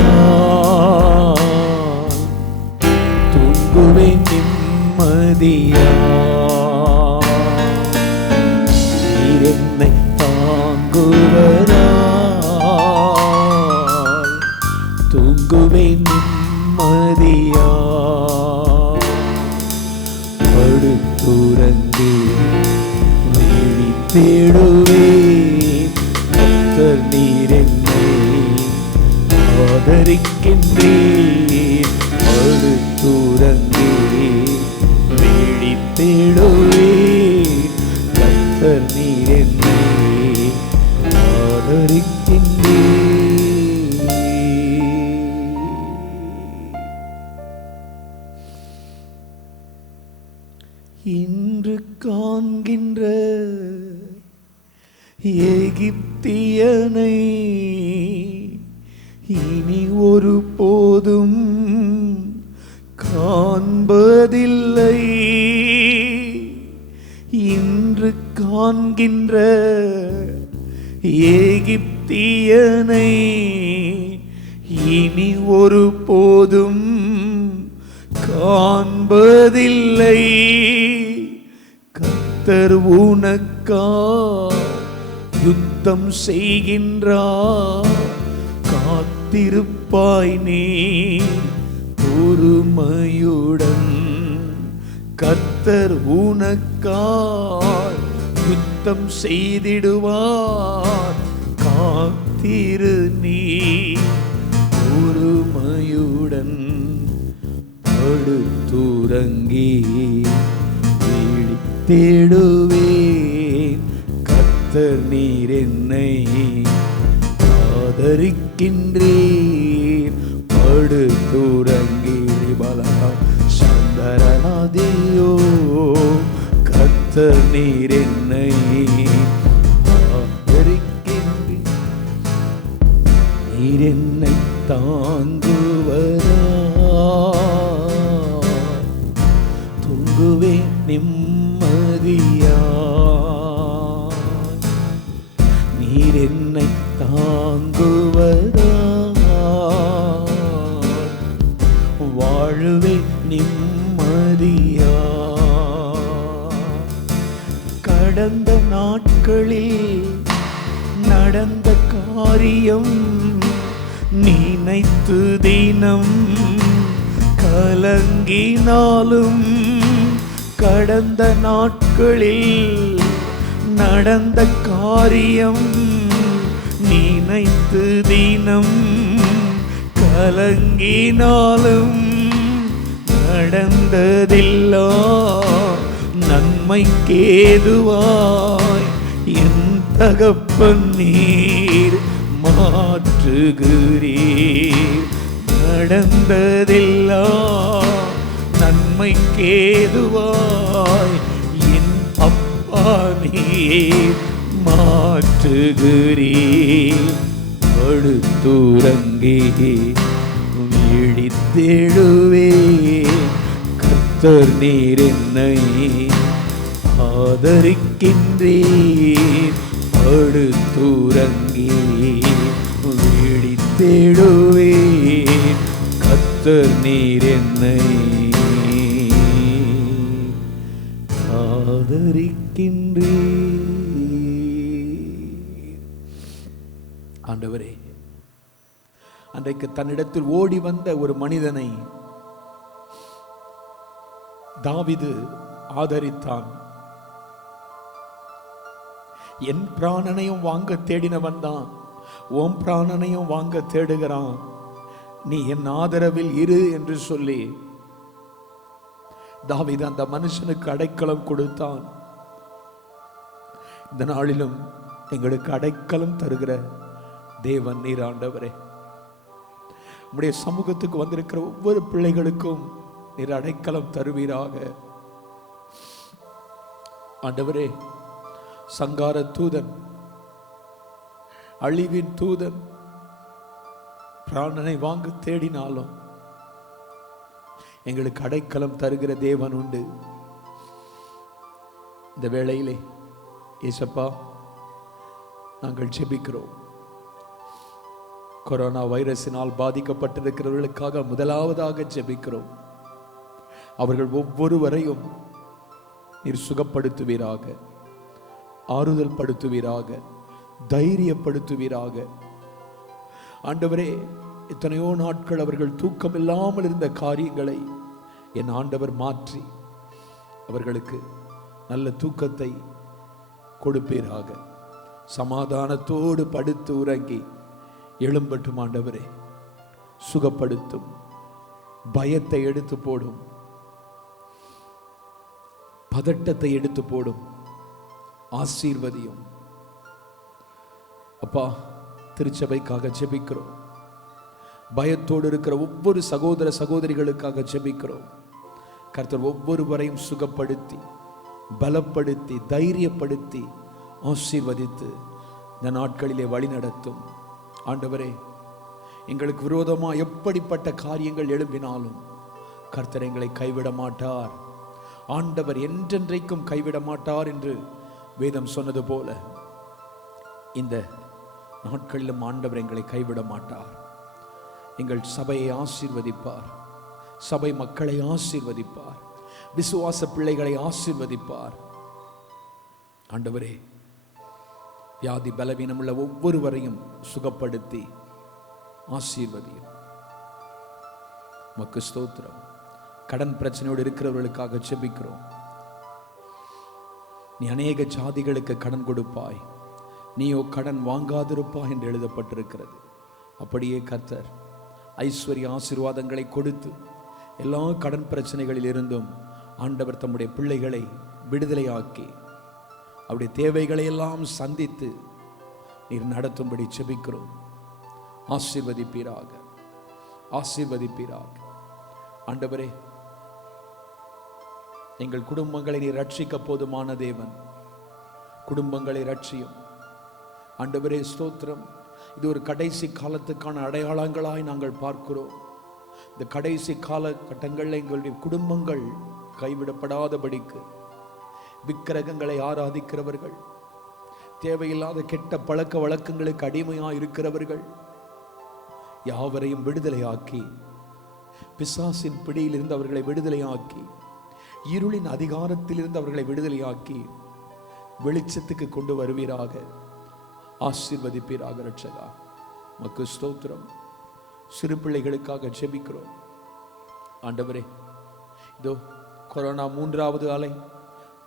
தூங்குவேன் நிம்மதியா. நீர் என்னை தாங்குவதால் தூங்குவேன் நிம்மதியா. படுத்துறங்கி தேடுவேன் கர்த்தர் நீர் என்னை ஆதரிக்கின்றீர். படுத்துறங்கி தேடுவேன் கர்த்தர் நீர் என்னை ஆதரிக்கின்றீர். இன்று காண்கின்ற எகிப்தியனை இனி ஒரு போதும் காண்பதில்லை. இன்று காண்கின்ற எகிப்தியனை இனி ஒரு போதும் காண்பதில்லை. கர்த்தர் உனக்கா யுத்தம் செய்கின்றார். காத்திருப்பாய் நீ பொறுமையுடன். கர்த்தர் உனக்காய் யுத்தம் செய்திடுவார். காத்திரு நீ பொறுமையுடன். படுத்துறங்கி தேடுவேன் கர்த்தர் நீர் என்னை ஆதரிக்கின்றீர். படுத்துறங்கி பலகம் சந்தரநாதியோ கர்த்தர் நீர் என்னை ஆதரிக்கின்றீர். நீர் என்னை தாங்குவதா தூங்குவேன் நிம்மதியா. நீர் என்னை தாங்குவதா வாழுவே நிம்மதியா. கடந்த நாட்களில் நடந்த காரியம் நினைத்து தினம் கலங்கினாலும். கடந்த நாட்களில் நடந்த காரியம் நினைத்து தினம் கலங்கினாலும். நடந்ததெல்லாம் நன்மைக்கேதுவாய் என் தகப்பன் நீர் மாற்றுகிறீர். நடந்ததெல்லாம் நன்மைக்கேதுவாய் என் அப்பா நீர் மாற்றுகிறீர். படுத்துறங்கி விழித்தெழுவேன் கர்த்தர் நீர் என்னை ஆதரிக்கின்றீர். படுத்துறங்கி விழித்தெழுவேன் கர்த்தர் நீர் என்னை ஆதரிக்கின்றீர். ஆண்டவரே, அன்றைக்கு தன்னிடத்தில் ஓடி வந்த ஒரு மனிதனை தாவீது ஆதரித்தான். என் பிராணனையும் வாங்க தேடினவன் தான் உன் பிராணனையும் வாங்க தேடுகிறான். நீ என் ஆதரவில் இரு என்று சொல்லி தாவீது அந்த மனுஷனுக்கு அடைக்கலம் கொடுத்தான். இந்த நாளிலும் எங்களுக்கு அடைக்கலம் தருகிற தேவன் நீர் ஆண்டவரே. உம்முடைய சமூகத்துக்கு வந்திருக்கிற ஒவ்வொரு பிள்ளைகளுக்கும் நீர் அடைக்கலம் தருவீராக. ஆண்டவரே, சங்கார தூதன், அழிவின் தூதன் பிராணனை வாங்க தேடினாலும் எங்களுக்கு அடைக்கலம் தருகிற தேவன் உண்டு. இந்த வேளையிலே இயேசப்பா, நாங்கள் ஜெபிக்கிறோம். கொரோனா வைரஸினால் பாதிக்கப்பட்டிருக்கிறவர்களுக்காக முதலாவதாக ஜெபிக்கிறோம். அவர்கள் ஒவ்வொருவரையும் நீர் சுகப்படுத்துவீராக, ஆறுதல் படுத்துவீராக, தைரியப்படுத்துவீராக. ஆண்டவரே, எத்தனையோ நாட்கள் அவர்கள் தூக்கம் இல்லாமல் இருந்த காரியங்களை என் ஆண்டவர் மாற்றி அவர்களுக்கு நல்ல தூக்கத்தை கொடுப்பீராக. சமாதானத்தோடு படுத்து உறங்கி எழும்பட்டும் ஆண்டவரே. சுகப்படுத்தும், பயத்தை எடுத்து போடும், பதட்டத்தை எடுத்து போடும், ஆசீர்வதியும். அப்பா, திருச்சபைக்காக ஜெபிக்கிறோம். பயத்தோடு இருக்கிற ஒவ்வொரு சகோதர சகோதரிகளுக்காக ஜெபிக்கிறோம். கர்த்தர் ஒவ்வொருவரையும் சுகப்படுத்தி, பலப்படுத்தி, தைரியப்படுத்தி, ஆசீர்வதித்து இந்த நாட்களிலே வழி நடத்தும். ஆண்டவரே, எங்களுக்கு விரோதமாக எப்படிப்பட்ட காரியங்கள் எழும்பினாலும் கர்த்தர் எங்களை கைவிட மாட்டார். ஆண்டவர் என்றென்றைக்கும் கைவிட மாட்டார் என்று வேதம் சொன்னது போல இந்த நாட்களிலும் ஆண்டவர் எங்களை கைவிட மாட்டார். எங்கள் சபையை ஆசீர்வதிப்பார், சபை மக்களை ஆசீர்வதிப்பார், விசுவாச பிள்ளைகளை ஆசீர்வதிப்பார். ஆண்டவரே, வியாதி பலவீனமுள்ள ஒவ்வொருவரையும் சுகப்படுத்தி ஆசீர்வதியும். உமக்கு ஸ்தோத்திரம். கடன் பிரச்சனையோடு இருக்கிறவர்களுக்காக ஜெபிக்கிறோம். நீ அநேக ஜாதிகளுக்கு கடன் கொடுப்பாய், நீயோ கடன் வாங்காதிருப்பாய் என்று எழுதப்பட்டிருக்கிறது. அப்படியே கர்த்தர் ஐஸ்வர்ய ஆசீர்வாதங்களை கொடுத்து எல்லா கடன் பிரச்சனைகளில் இருந்தும் ஆண்டவர் தம்முடைய பிள்ளைகளை விடுதலையாக்கி அவருடைய தேவைகளை எல்லாம் சந்தித்து நீர் நடத்தும்படி ஜெபிக்கிறோம். ஆசீர்வதிப்பீராக, ஆசீர்வதிப்பீராக. ஆண்டவரே, எங்கள் குடும்பங்களை நீர் ரட்சிக்க போதுமான தேவன். குடும்பங்களை ரட்சியும் ஆண்டவரே. ஸ்தோத்திரம். இது ஒரு கடைசி காலத்துக்கான அடையாளங்களாய் நாங்கள் பார்க்கிறோம். இந்த கடைசி காலகட்டங்களில் எங்களுடைய குடும்பங்கள் கைவிடப்படாதபடிக்கு விக்கிரகங்களை ஆராதிக்கிறவர்கள், தேவையில்லாத கெட்ட பழக்க வழக்கங்களுக்கு அடிமையாக இருக்கிறவர்கள் யாவரையும் விடுதலையாக்கி, பிசாசின் பிடியிலிருந்து அவர்களை விடுதலையாக்கி, இருளின் அதிகாரத்திலிருந்து அவர்களை விடுதலையாக்கி வெளிச்சத்துக்கு கொண்டு வருவீராக. ஆசீர்வதிப்பீராக ரட்சகா. மக்கு ஸ்தோத்திரம். சிறு பிள்ளைகளுக்காக ஜெபிக்கிறோம். ஆண்டவரே, இதோ கொரோனா 3வது அலை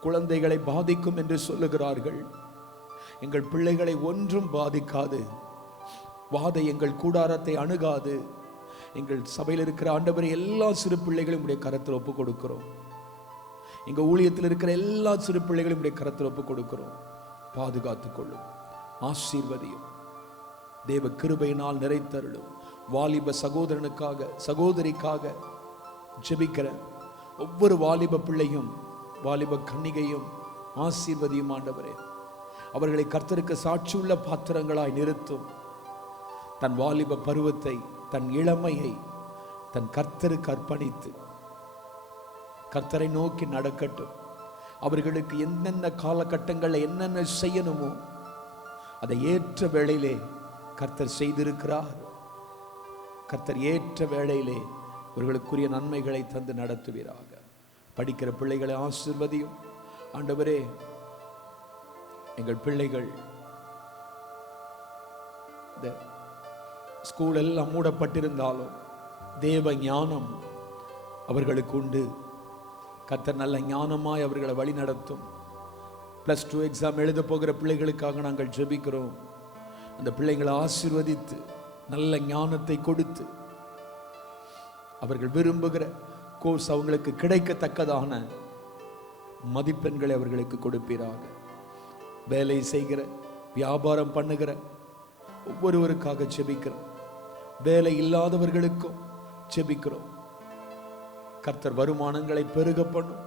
குழந்தைகளை பாதிக்கும் என்று சொல்லுகிறார்கள். எங்கள் பிள்ளைகளை ஒன்றும் பாதிக்காது. வாதை எங்கள் கூடாரத்தை அணுகாது. எங்கள் சபையில் இருக்கிற ஆண்டவரை எல்லா சிறு பிள்ளைகளையும் உடைய கரத்தில் ஒப்பு கொடுக்கிறோம். எங்கள் ஊழியத்தில் இருக்கிற எல்லா சிறு பிள்ளைகளையும் உடைய கரத்தில் ஒப்பு கொடுக்கிறோம். பாதுகாத்துக் கொள்ளும், ஆசீர்வதியும். தேவ கிருபையினால் நிறைத்தருளும். வாலிப சகோதரனுக்காக, சகோதரிக்காக ஜெபிக்கிற ஒவ்வொரு வாலிப பிள்ளையும், வாலிப கன்னிகையும் ஆசீர்வதியும் ஆண்டவரே. அவர்களை கர்த்தருக்கு சாட்சியுள்ள பாத்திரங்களாய் நிறுத்தும். தன் வாலிப பருவத்தை, தன் இளமையை தன் கர்த்தருக்கு அர்ப்பணித்து கர்த்தரை நோக்கி நடக்கட்டும். அவர்களுக்கு என்னென்ன காலகட்டங்களில் என்னென்ன செய்யணுமோ அதை ஏற்ற வேளையிலே கர்த்தர் செய்திருக்கிறார். கர்த்தர் ஏற்ற வேளையிலே இவர்களுக்குரிய நன்மைகளை தந்து நடத்துவீராக. படிக்கிற பிள்ளைகளை ஆசீர்வதியும் ஆண்டவரே. எங்கள் பிள்ளைகள் இந்த ஸ்கூல் எல்லாம் மூடப்பட்டிருந்தாலும் தேவ ஞானம் அவர்களுக்கு உண்டு. கர்த்தர் நல்ல ஞானமாய் அவர்களை வழி நடத்தும். +2 எக்ஸாம் எழுத போகிற பிள்ளைகளுக்காக நாங்கள் ஜெபிக்கிறோம். அந்த பிள்ளைகளை ஆசீர்வதித்து நல்ல ஞானத்தை கொடுத்து அவர்கள் விரும்புகிற கோர்ஸ் அவங்களுக்கு கிடைக்கத்தக்கதான மதிப்பெண்களை அவர்களுக்கு கொடுப்பீராக. வேலை செய்கிற, வியாபாரம் பண்ணுகிற ஒவ்வொருவருக்காக ஜெபிக்கிறோம். வேலை இல்லாதவர்களுக்கும் ஜெபிக்கிறோம். கர்த்தர் வருமானங்களை பெருக பண்ணும்,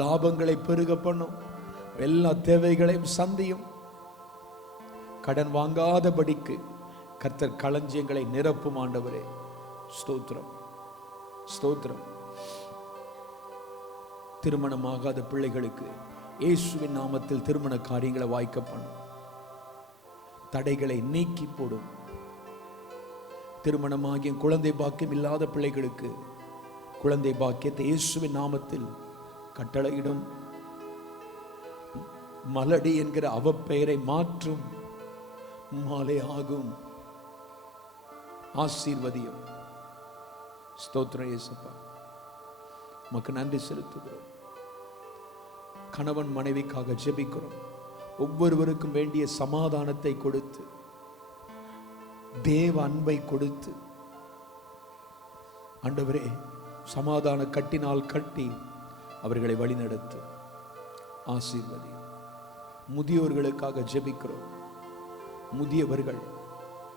லாபங்களை பெருக பண்ணும், எல்லா தேவைகளையும் சந்தியும். கடன் வாங்காதபடிக்கு கர்த்தர் களஞ்சியங்களை நிரப்பும் ஆண்டவரே. ஸ்தோத்திரம், ஸ்தோத்திரம். திருமணமாகாத பிள்ளைகளுக்கு இயேசுவின் நாமத்தில் திருமண காரியங்களை வாய்க்க பண்ணும். தடைகளை நீக்கி போடும். திருமணமாகிய குழந்தை பாக்கியம் இல்லாத பிள்ளைகளுக்கு குழந்தை பாக்கியத்தை இயேசுவின் நாமத்தில் கட்டளையிடும். மலடி என்கிற அவப்பெயரை மாற்றும் மாலை ஆகும். ஆசீர்வதியும். ஸ்தோத்திரம் இயேசுப்பா, உமக்கு நன்றி செலுத்துகிறோம். கணவன் மனைவிக்காக ஜெபிக்கிறோம். ஒவ்வொருவருக்கும் வேண்டிய சமாதானத்தை கொடுத்து, தேவ அன்பை கொடுத்து, ஆண்டவரே சமாதான கட்டினால் கட்டி அவர்களை வழிநடத்தும். ஆசீர்வதி. முதியோர்களுக்காக ஜெபிக்கிறோம். முதியவர்கள்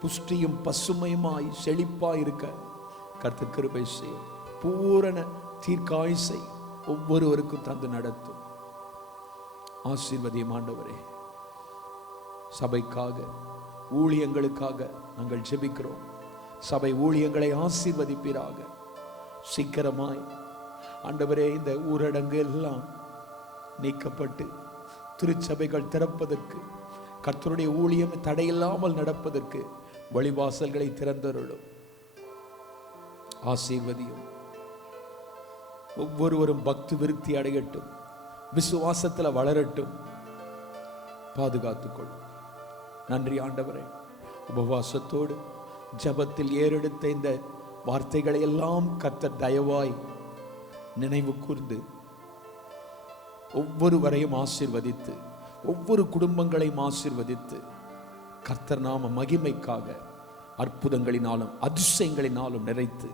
புஷ்டியும் பசுமையுமாய் செழிப்பாய் இருக்க கர்த்தர் கிருபை செய்யும். பூரண தீர்க்காயுசை ஒவ்வொருவருக்கும் தந்து நடத்தும். ஆசீர்வதியும் ஆண்டவரே. சபைக்காக ஊழியங்களுக்காக நாங்கள் ஜெபிக்கிறோம். சபை ஊழியங்களை ஆசீர்வதிப்பீராக. சீக்கிரமாய் ஆண்டவரே இந்த ஊரடங்கு எல்லாம் நீக்கப்பட்டு திருச்சபைகள் திறப்பதற்கு, கர்த்தருடைய ஊழியம் தடையில்லாமல் நடப்பதற்கு வழிவாசல்களை திறந்தருளும். ஆசீர்வதியும். ஒவ்வொருவரும் பக்தி விருத்தி அடையட்டும், விசுவாசத்தில் வளரட்டும். பாதுகாத்துக்கொள்ளும். நன்றி ஆண்டவரே. உபவாசத்தோடு ஜபத்தில் ஏறெடுத்த இந்த வார்த்தைகளை எல்லாம் கர்த்தர் தயவாய் நினைவு கூர்ந்து ஒவ்வொருவரையும் ஆசீர்வதித்து, ஒவ்வொரு குடும்பங்களையும் ஆசீர்வதித்து, கர்த்தர் நாம மகிமைக்காக அற்புதங்களினாலும் அதிசயங்களினாலும் நிறைத்து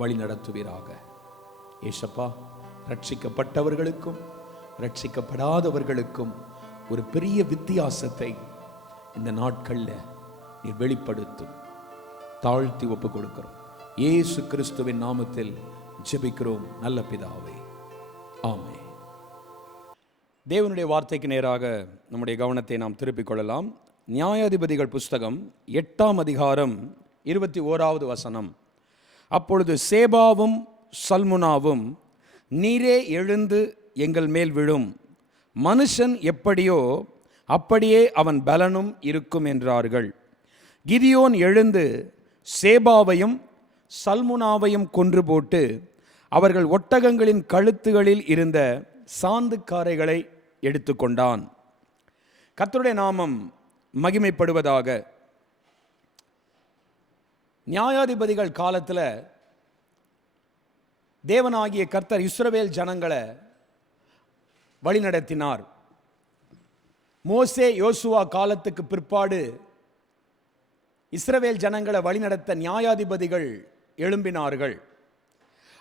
வழி நடத்துவீராக. ஏசப்பா, ரட்சிக்கப்பட்டவர்களுக்கும் ரட்சிக்கப்படாதவர்களுக்கும் ஒரு பெரிய வித்தியாசத்தை இந்த நாட்களில் நீ வெளிப்படுத்தும். தாழ்த்தி ஒப்பு கொடுக்கிறோம். இயேசு கிறிஸ்துவின் நாமத்தில் ஜெபிக்கிறோம் நல்ல பிதாவே, ஆமென். தேவனுடைய வார்த்தைக்கு நேராக நம்முடைய கவனத்தை நாம் திருப்பிக் கொள்ளலாம். நியாயாதிபதிகள் புஸ்தகம் 8ஆம் அதிகாரம் 21வது வசனம். அப்பொழுது சேபாவும் சல்முனாவும், நீரே எழுந்து எங்கள் மேல் விழும், மனுஷன் எப்படியோ அப்படியே அவன் பலனும் இருக்கும் என்றார்கள். கிதியோன் எழுந்து சேபாவையும் சல்முனாவையும் கொன்று போட்டு அவர்கள் ஒட்டகங்களின் கழுத்துகளில் இருந்த சாந்துக்காரைகளை எடுத்துக்கொண்டான். கர்த்தருடைய நாமம் மகிமைப்படுவதாக. நியாயாதிபதிகள் காலத்தில் தேவனாகிய கர்த்தர் இஸ்ரவேல் ஜனங்களை வழிநடத்தினார். மோசே யோசுவா காலத்துக்கு பிற்பாடு இஸ்ரவேல் ஜனங்களை வழிநடத்த நியாயாதிபதிகள் எழும்பினார்கள்.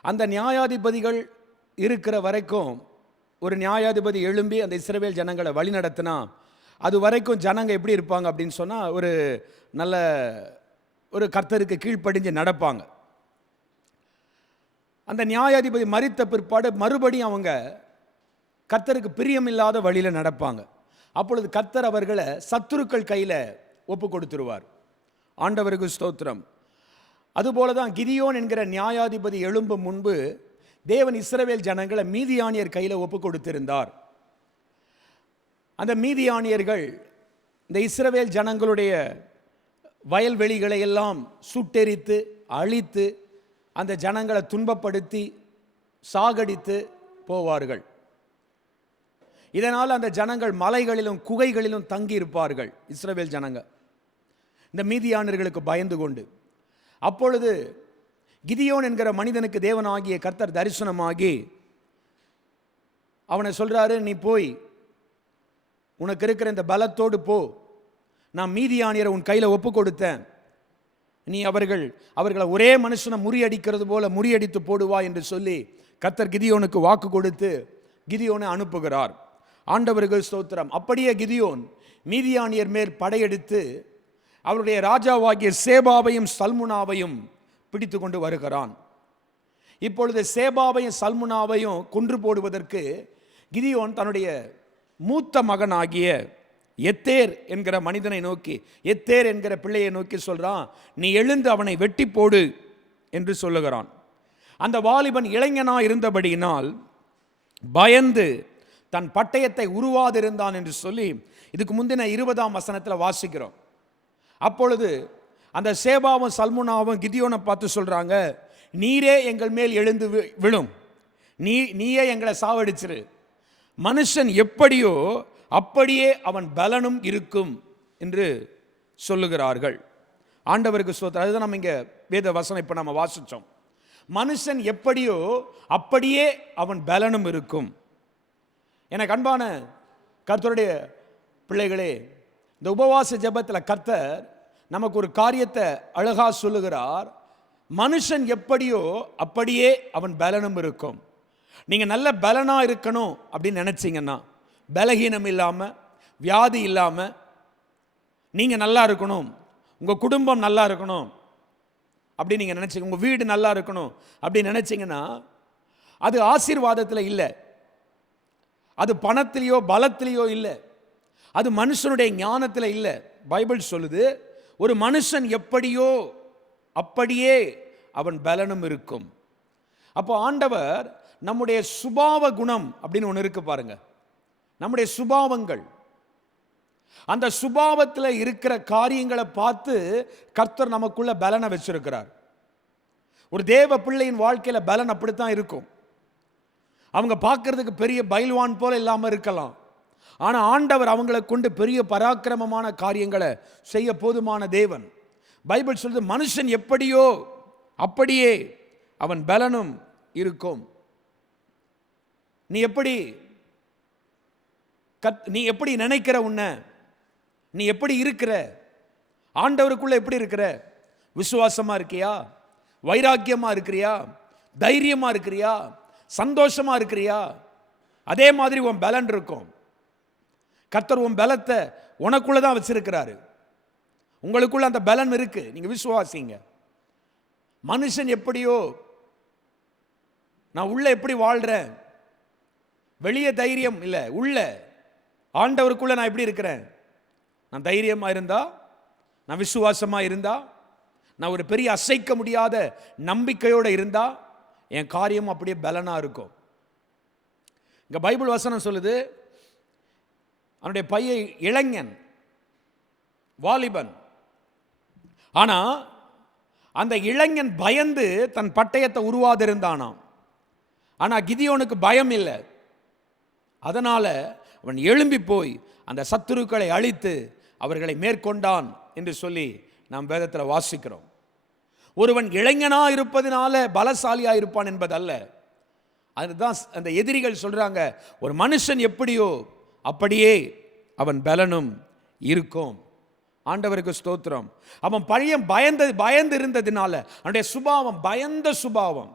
அந்த நியாயாதிபதிகள் இருக்கிற வரைக்கும், ஒரு நியாயாதிபதி எழும்பி அந்த இஸ்ரவேல் ஜனங்களை வழிநடத்தினா அது வரைக்கும் ஜனங்க எப்படி இருப்பாங்க அப்படின்னு சொன்னால், ஒரு நல்ல ஒரு கர்த்தருக்கு கீழ்ப்படிஞ்சு நடப்பாங்க. அந்த நியாயாதிபதி மரித்த பிற்பாடு மறுபடியும் அவங்க கர்த்தருக்கு பிரியமில்லாத வழியில் நடப்பாங்க. அப்பொழுது கர்த்தர் அவர்களை சத்துருக்கள் கையில் ஒப்பு கொடுத்துருவார். ஆண்டவருக்கு ஸ்தோத்திரம். அதுபோல தான் கிதியோன் என்கிற நியாயாதிபதி எழும்பும் முன்பு தேவன் இஸ்ரவேல் ஜனங்களை மீதியானியர் கையில் ஒப்பு கொடுத்திருந்தார். அந்த மீதியானியர்கள் இந்த இஸ்ரவேல் ஜனங்களுடைய வயல்வெளிகளை எல்லாம் சுட்டெரித்து அழித்து அந்த ஜனங்களை துன்பப்படுத்தி சாகடித்து போவார்கள். இதனால் அந்த ஜனங்கள் மலைகளிலும் குகைகளிலும் தங்கி இருப்பார்கள். இஸ்ரவேல் ஜனங்க இந்த மீதியானியர்களுக்கு பயந்து கொண்டு. அப்பொழுது கிதியோன் என்கிற மனிதனுக்கு தேவனாகிய கர்த்தர் தரிசனமாகி அவனை சொல்றாரு, நீ போய் உனக்கு இருக்கிற இந்த பலத்தோடு போ, நான் மீதியானியரை உன் கையில் ஒப்பு கொடுத்தேன், நீ அவர்களை ஒரே மனுஷனை முறியடிக்கிறது போல முறியடித்து போடுவா என்று சொல்லி கர்த்தர் கிதியோனுக்கு வாக்கு கொடுத்து கிதியோனை அனுப்புகிறார். ஆண்டவருக்கு ஸ்தோத்திரம். அப்படியே கிதியோன் மீதியானியர் மேல் படையெடுத்து அவருடைய ராஜாவாகிய சேபாவையும் சல்முனாவையும் பிடித்து கொண்டு வருகிறான். இப்பொழுது சேபாவையும் சல்முனாவையும் கொன்று போடுவதற்கு கிதியோன் தன்னுடைய மூத்த மகனாகிய எத்தேர் என்கிற மனிதனை நோக்கி, எத்தேர் என்கிற பிள்ளையை நோக்கி சொல்றான், நீ எழுந்து அவனை வெட்டி போடு என்று சொல்லுகிறான். அந்த வாலிபன் இளைஞனா இருந்தபடியினால் பயந்து தன் பட்டயத்தை உருவாதிருந்தான் என்று சொல்லி இதுக்கு முந்தின 20ஆம் வசனத்தில் வாசிக்கிறோம். அப்பொழுது அந்த சேபாவும் சல்முனாவும் கிதியோனை பார்த்து சொல்றாங்க, நீரே எங்கள் மேல் எழுந்து விழும், நீயே எங்களை சாவடிச்சிரு. மனுஷன் எப்படியோ அப்படியே அவன் பலனும் இருக்கும் என்று சொல்லுகிறார்கள். ஆண்டவருக்கு ஸ்தோத்திரம். அதுதான் நம்ம இங்க வேத வசனம் இப்ப நம்ம வாசிச்சோம். மனுஷன் எப்படியோ அப்படியே அவன் பலனும் இருக்கும். எனக்கு அன்பான கர்த்தருடைய பிள்ளைகளே, இந்த உபவாச ஜெபத்தில் கர்த்தர் நமக்கு ஒரு காரியத்தை அழகா சொல்லுகிறார். மனுஷன் எப்படியோ அப்படியே அவன் பலனும் இருக்கும். நீங்க நல்ல பலனா இருக்கணும் அப்படின்னு நினைச்சீங்கன்னா, பலகீனம் இல்லாம வியாதி இல்லாம நீங்க நல்லா இருக்கணும், உங்க குடும்பம் நல்லா இருக்கணும் அப்படின்னு நீங்க நினைச்சீங்க, உங்க வீடு நல்லா இருக்கணும் அப்படின்னு நினைச்சீங்கன்னா, அது ஆசீர்வாதத்தில் இல்லை, அது பணத்திலேயோ பலத்திலேயோ இல்லை, அது மனுஷனுடைய ஞானத்தில் இல்லை. பைபிள் சொல்லுது, ஒரு மனுஷன் எப்படியோ அப்படியே அவன் பலனும் இருக்கும். அப்போ ஆண்டவர் நம்முடைய சுபாவ குணம் அப்படின்னு ஒன்று இருக்கு பாருங்க, நம்முடைய சுபாவங்கள், அந்த சுபாவத்தில் இருக்கிற காரியங்களை பார்த்து கர்த்தர் நமக்குள்ள பலனை வச்சிருக்கிறார். ஒரு தேவ பிள்ளையின் வாழ்க்கையில பலன் அப்படித்தான் இருக்கும். அவங்க பார்க்கறதுக்கு பெரிய பைல்வான் போல இல்லாமல் இருக்கலாம், ஆனால் ஆண்டவர் அவங்களை கொண்டு பெரிய பராக்கிரமமான காரியங்களை செய்ய போதுமான தேவன். பைபிள் சொல்லுது, மனுஷன் எப்படியோ அப்படியே அவன் பலனும் இருக்கும். நீ எப்படி நினைக்கிற, உன்னை நீ எப்படி இருக்கிற, ஆண்டவருக்குள்ள எப்படி இருக்கிற, விசுவாசமா இருக்கியா, வைராக்கியமா இருக்கிறியா, தைரியமா இருக்கிறியா, சந்தோஷமா இருக்கிறியா, அதே மாதிரி உன் பலன் இருக்கும். கர்த்தர் உன் பலத்தை உனக்குள்ள தான் வச்சிருக்கிறாரு, உங்களுக்குள்ள அந்த பலன் இருக்கு, நீங்க விசுவாசிங்க. மனுஷன் எப்படியோ, நான் உள்ள எப்படி வாழ்றேன், வெளியே தைரியம் இல்லை, உள்ள ஆண்டவருக்குள்ள நான் எப்படி இருக்கிறேன், நான் தைரியமா இருந்தா, நான் விசுவாசமா இருந்தா, நான் ஒரு பெரிய அசைக்க முடியாத நம்பிக்கையோடு இருந்தா என் காரியம் அப்படியே பலனா இருக்கும். இங்க பைபிள் வசனம் சொல்லுது, அவனுடைய பையன் இளைஞன், வாலிபன். ஆனா அந்த இளைஞன் பயந்து தன் பட்டயத்தை உருவாதிருந்தானாம். ஆனா கிதியோனுக்கு பயம் இல்லை. அதனால அவன் எழும்பி போய் அந்த சத்துருக்களை அழித்து அவர்களை மேற்கொண்டான் என்று சொல்லி நாம் வேதத்தில் வாசிக்கிறோம். ஒருவன் இளைஞனா இருப்பதனால பலசாலியா இருப்பான் என்பதல்ல. அதுதான் அந்த எதிரிகள் சொல்றாங்க, ஒரு மனுஷன் எப்படியோ அப்படியே அவன் பலனும் இருக்கும். ஆண்டவருக்கு ஸ்தோத்திரம். அவன் பழைய பயந்து இருந்ததினால, அவனுடைய சுபாவம் பயந்த சுபாவம்,